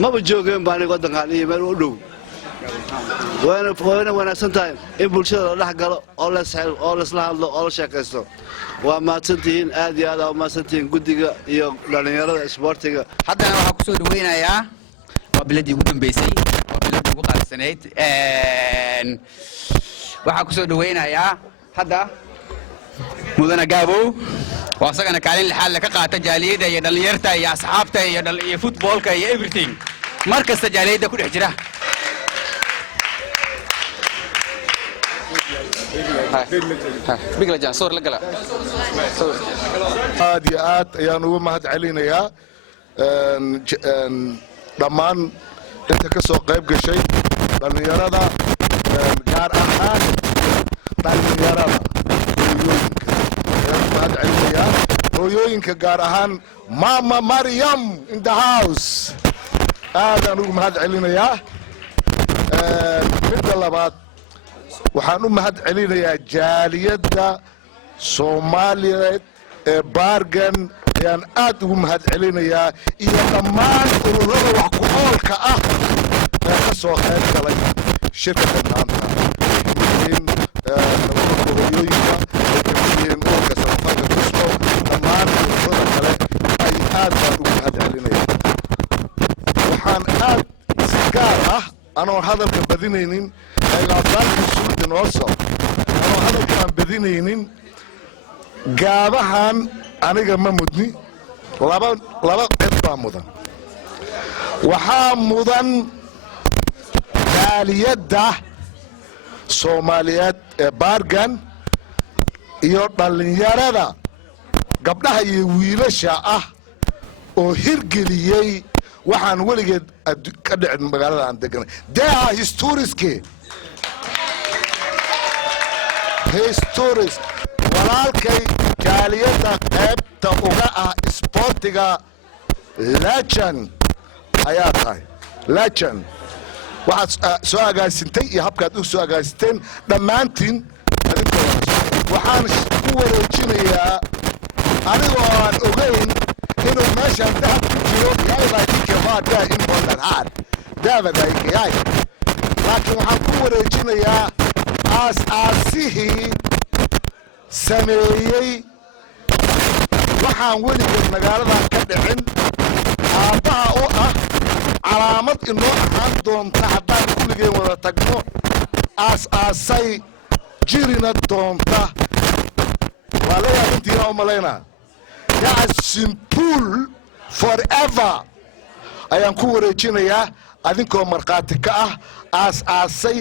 maba joogeen baa aniga waddankan iyo meel u dhow wayna wanaagsan tahay in bulshada la dhex galo oo laisla hadlo oo la sheekaysto waa mahadsantihiin aad iyo aad aa mahadsantihiin guddiga iyo dhallinyarada isboortiga haddana waxaa ku soo dhawaynayaa waa biladii ugu dambaysay waa biladii ugu qaalisanayd waxaa ku soo dhawaynayaa hadda mudana gaabow oo asagana kaalin lixaad ka qaata jaaliyada iyo dhalinyarta iyo asxaabta iyo footballka iyo everything mar kasta jaaliyada ku dhex jira aad iyo aad ayaan ugu mahad celinayaa dhammaan inta ka soo qayb gashay dhallinyarada gaar ahaan dhallinyarada mahad celinayaa hooyooyinka gaar ahaan mama Maryam in the house aadaan ugu mahad celinayaa midda labaad waxaan u mahad celinayaa jaaliyadda Soomaaliyeed ee Baargan ayaan aad ugu mahad celinayaa iyo dhammaan ururada wax ku oolka ah ee ka soo qayb galay shirka maanta anoon hadalka badinaynin eegaafaalka suudi noo soo anoon hadalka aan badinaynin gaabahan aniga ma mudni laba cid baa mudan waxaa mudan jaaliyadda soomaaliyeed ee baargan iyo dhallinyarada gabdhaha iyo wiilasha ah oo hirgeliyey waxaan weligeed ka dhicin magaalada aan deganay deha historiske walaalkay jaaliyadda qaybta uga ah isboortiga lajan ayaa tahay lajan waxaad soo agaasintay iyo habkaad u soo agaasinteen dhammaantiin waxaan ku wareejinayaa anigoo aan ogayn inuu meeshaan dahab ku jiro yaaylaakikemaa in boldadhaad daabadaykayay laakiin waxaan ku wareejinayaa aas-aasihii sameeyey waxaan weligeed magaaladan ka dhicin aabbaha u ah calaamad inoo ahaan doonta haddaan kulligeen wada tagno aas-aasay jirina doonta waa la yaabintiina u malaynaa simpool forever ayaan ku wareejinayaa adinkoo markhaati ka ah aas-aasay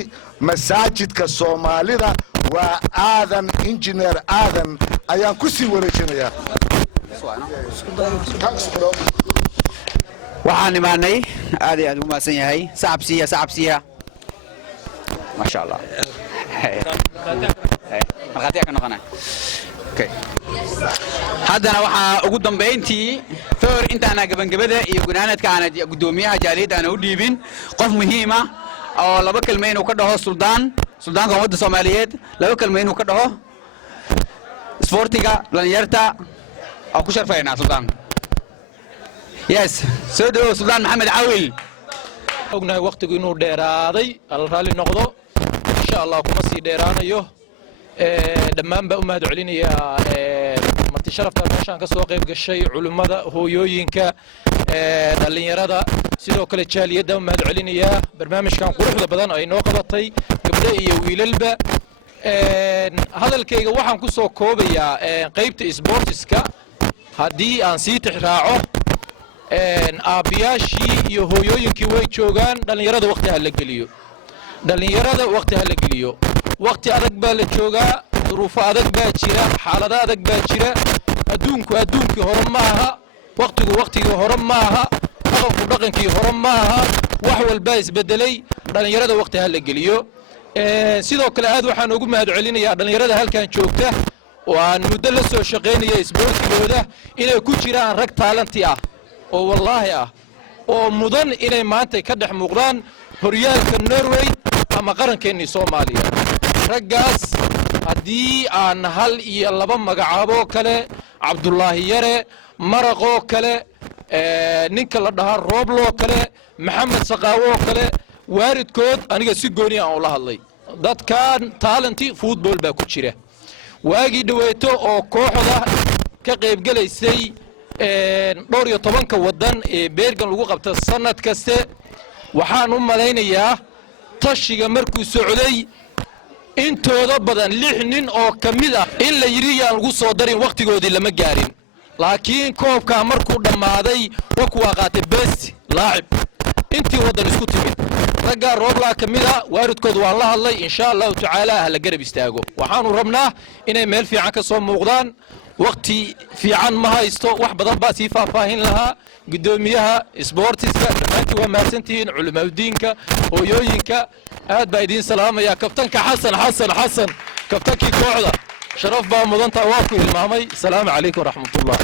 masaajidka soomaalida waa aadan injineer aadan ayaan ku sii wareejinayaa waxaan imaanay aad iyo aad ugu mahadsan yahay sacab siiya maasha allah markhaatiyaa ka noqonay haddana waxaa ugu dambayntii foor intaana gabangabada iyo gunaanadka aana guddoomiyaha jaaliyadda aana u dhiibin qof muhiima oo laba kelme inuu ka dhaho suldaanka ummadda soomaaliyeed laba kelme inuu ka dhaho isboortiga dhalinyarta aan ku sharfaynaa suldaan yes soo dhawo suldaan maxamed cawil ognahay waqtigu inuu dheeraaday alla raalli noqdo insha allah kuma sii dheeraanayo dhammaan baa u mahad celinayaa marti sharafta meeshaan ka soo qayb gashay culimmada hooyooyinka dhallinyarada sidoo kale jaaliyadda u mahad celinayaa barnaamijkan quruxda badan ay noo qabatay gabdho iyo wiilalba hadalkayga waxaan ku soo koobayaa qaybta isboortiska haddii aan sii tixraaco aabbiyaashii iyo hooyooyinkii way joogaan dhallinyarada waqti ha la geliyo waqti adag baa la joogaa duruufo adag baa jira xaalado adag baa jira adduunkii hore ma aha waqtigii hore ma aha dhaqankii hore ma aha wax walbaa isbedelay dhallinyarada waqti ha la geliyo sidoo kale aad waxaan ugu mahad celinayaa dhallinyarada halkan joogta oo aan muddo la soo shaqaynaya isboortigooda inay ku jiraan rag taalanti ah oo wallaahi ah oo mudan inay maanta ka dhex muuqdaan horyaalka norway ama qarankeenii soomaaliya raggaas haddii aan hal iyo laba magacaaboo kale cabdulaahi yare maraqoo kale ninka la dhahaa roobloo kale maxamed saqaawoo kale waaridkood aniga si gooni aan ula hadlay dadkan taalanti football baa ku jira waagii dhaweeto oo kooxda ka qaybgelaysay dhowr iyo 10 waddan ee beergan lagu qabta sanad kaste waxaan u malaynayaa tashiga markuu socday intooda badan 6 nin oo kamid ah in la yiri yaan lagu soo darin waqtigoodii lama gaarin laakiin koobka markuu dhamaaday waa qaatay best laacib intii wadan isku timid ragga roobla kamida waaridkood waan la hadlay insha Allah taala hala garab istaago waxaanu rabnaa inay meel fiican ka soo muuqdaan waqti fiican ma haysto wax badan baa si faahfaahin lahaa gudoomiyaha isboortiska dhammaantii waa mahadsantihiin culimadiinka hooyooyinka aad baa idin salaamaya kabtanka xasan kabtankii kooxda sharaf baa mudanta waa ku hilmaamay salaamu calaykum waraxmatullaah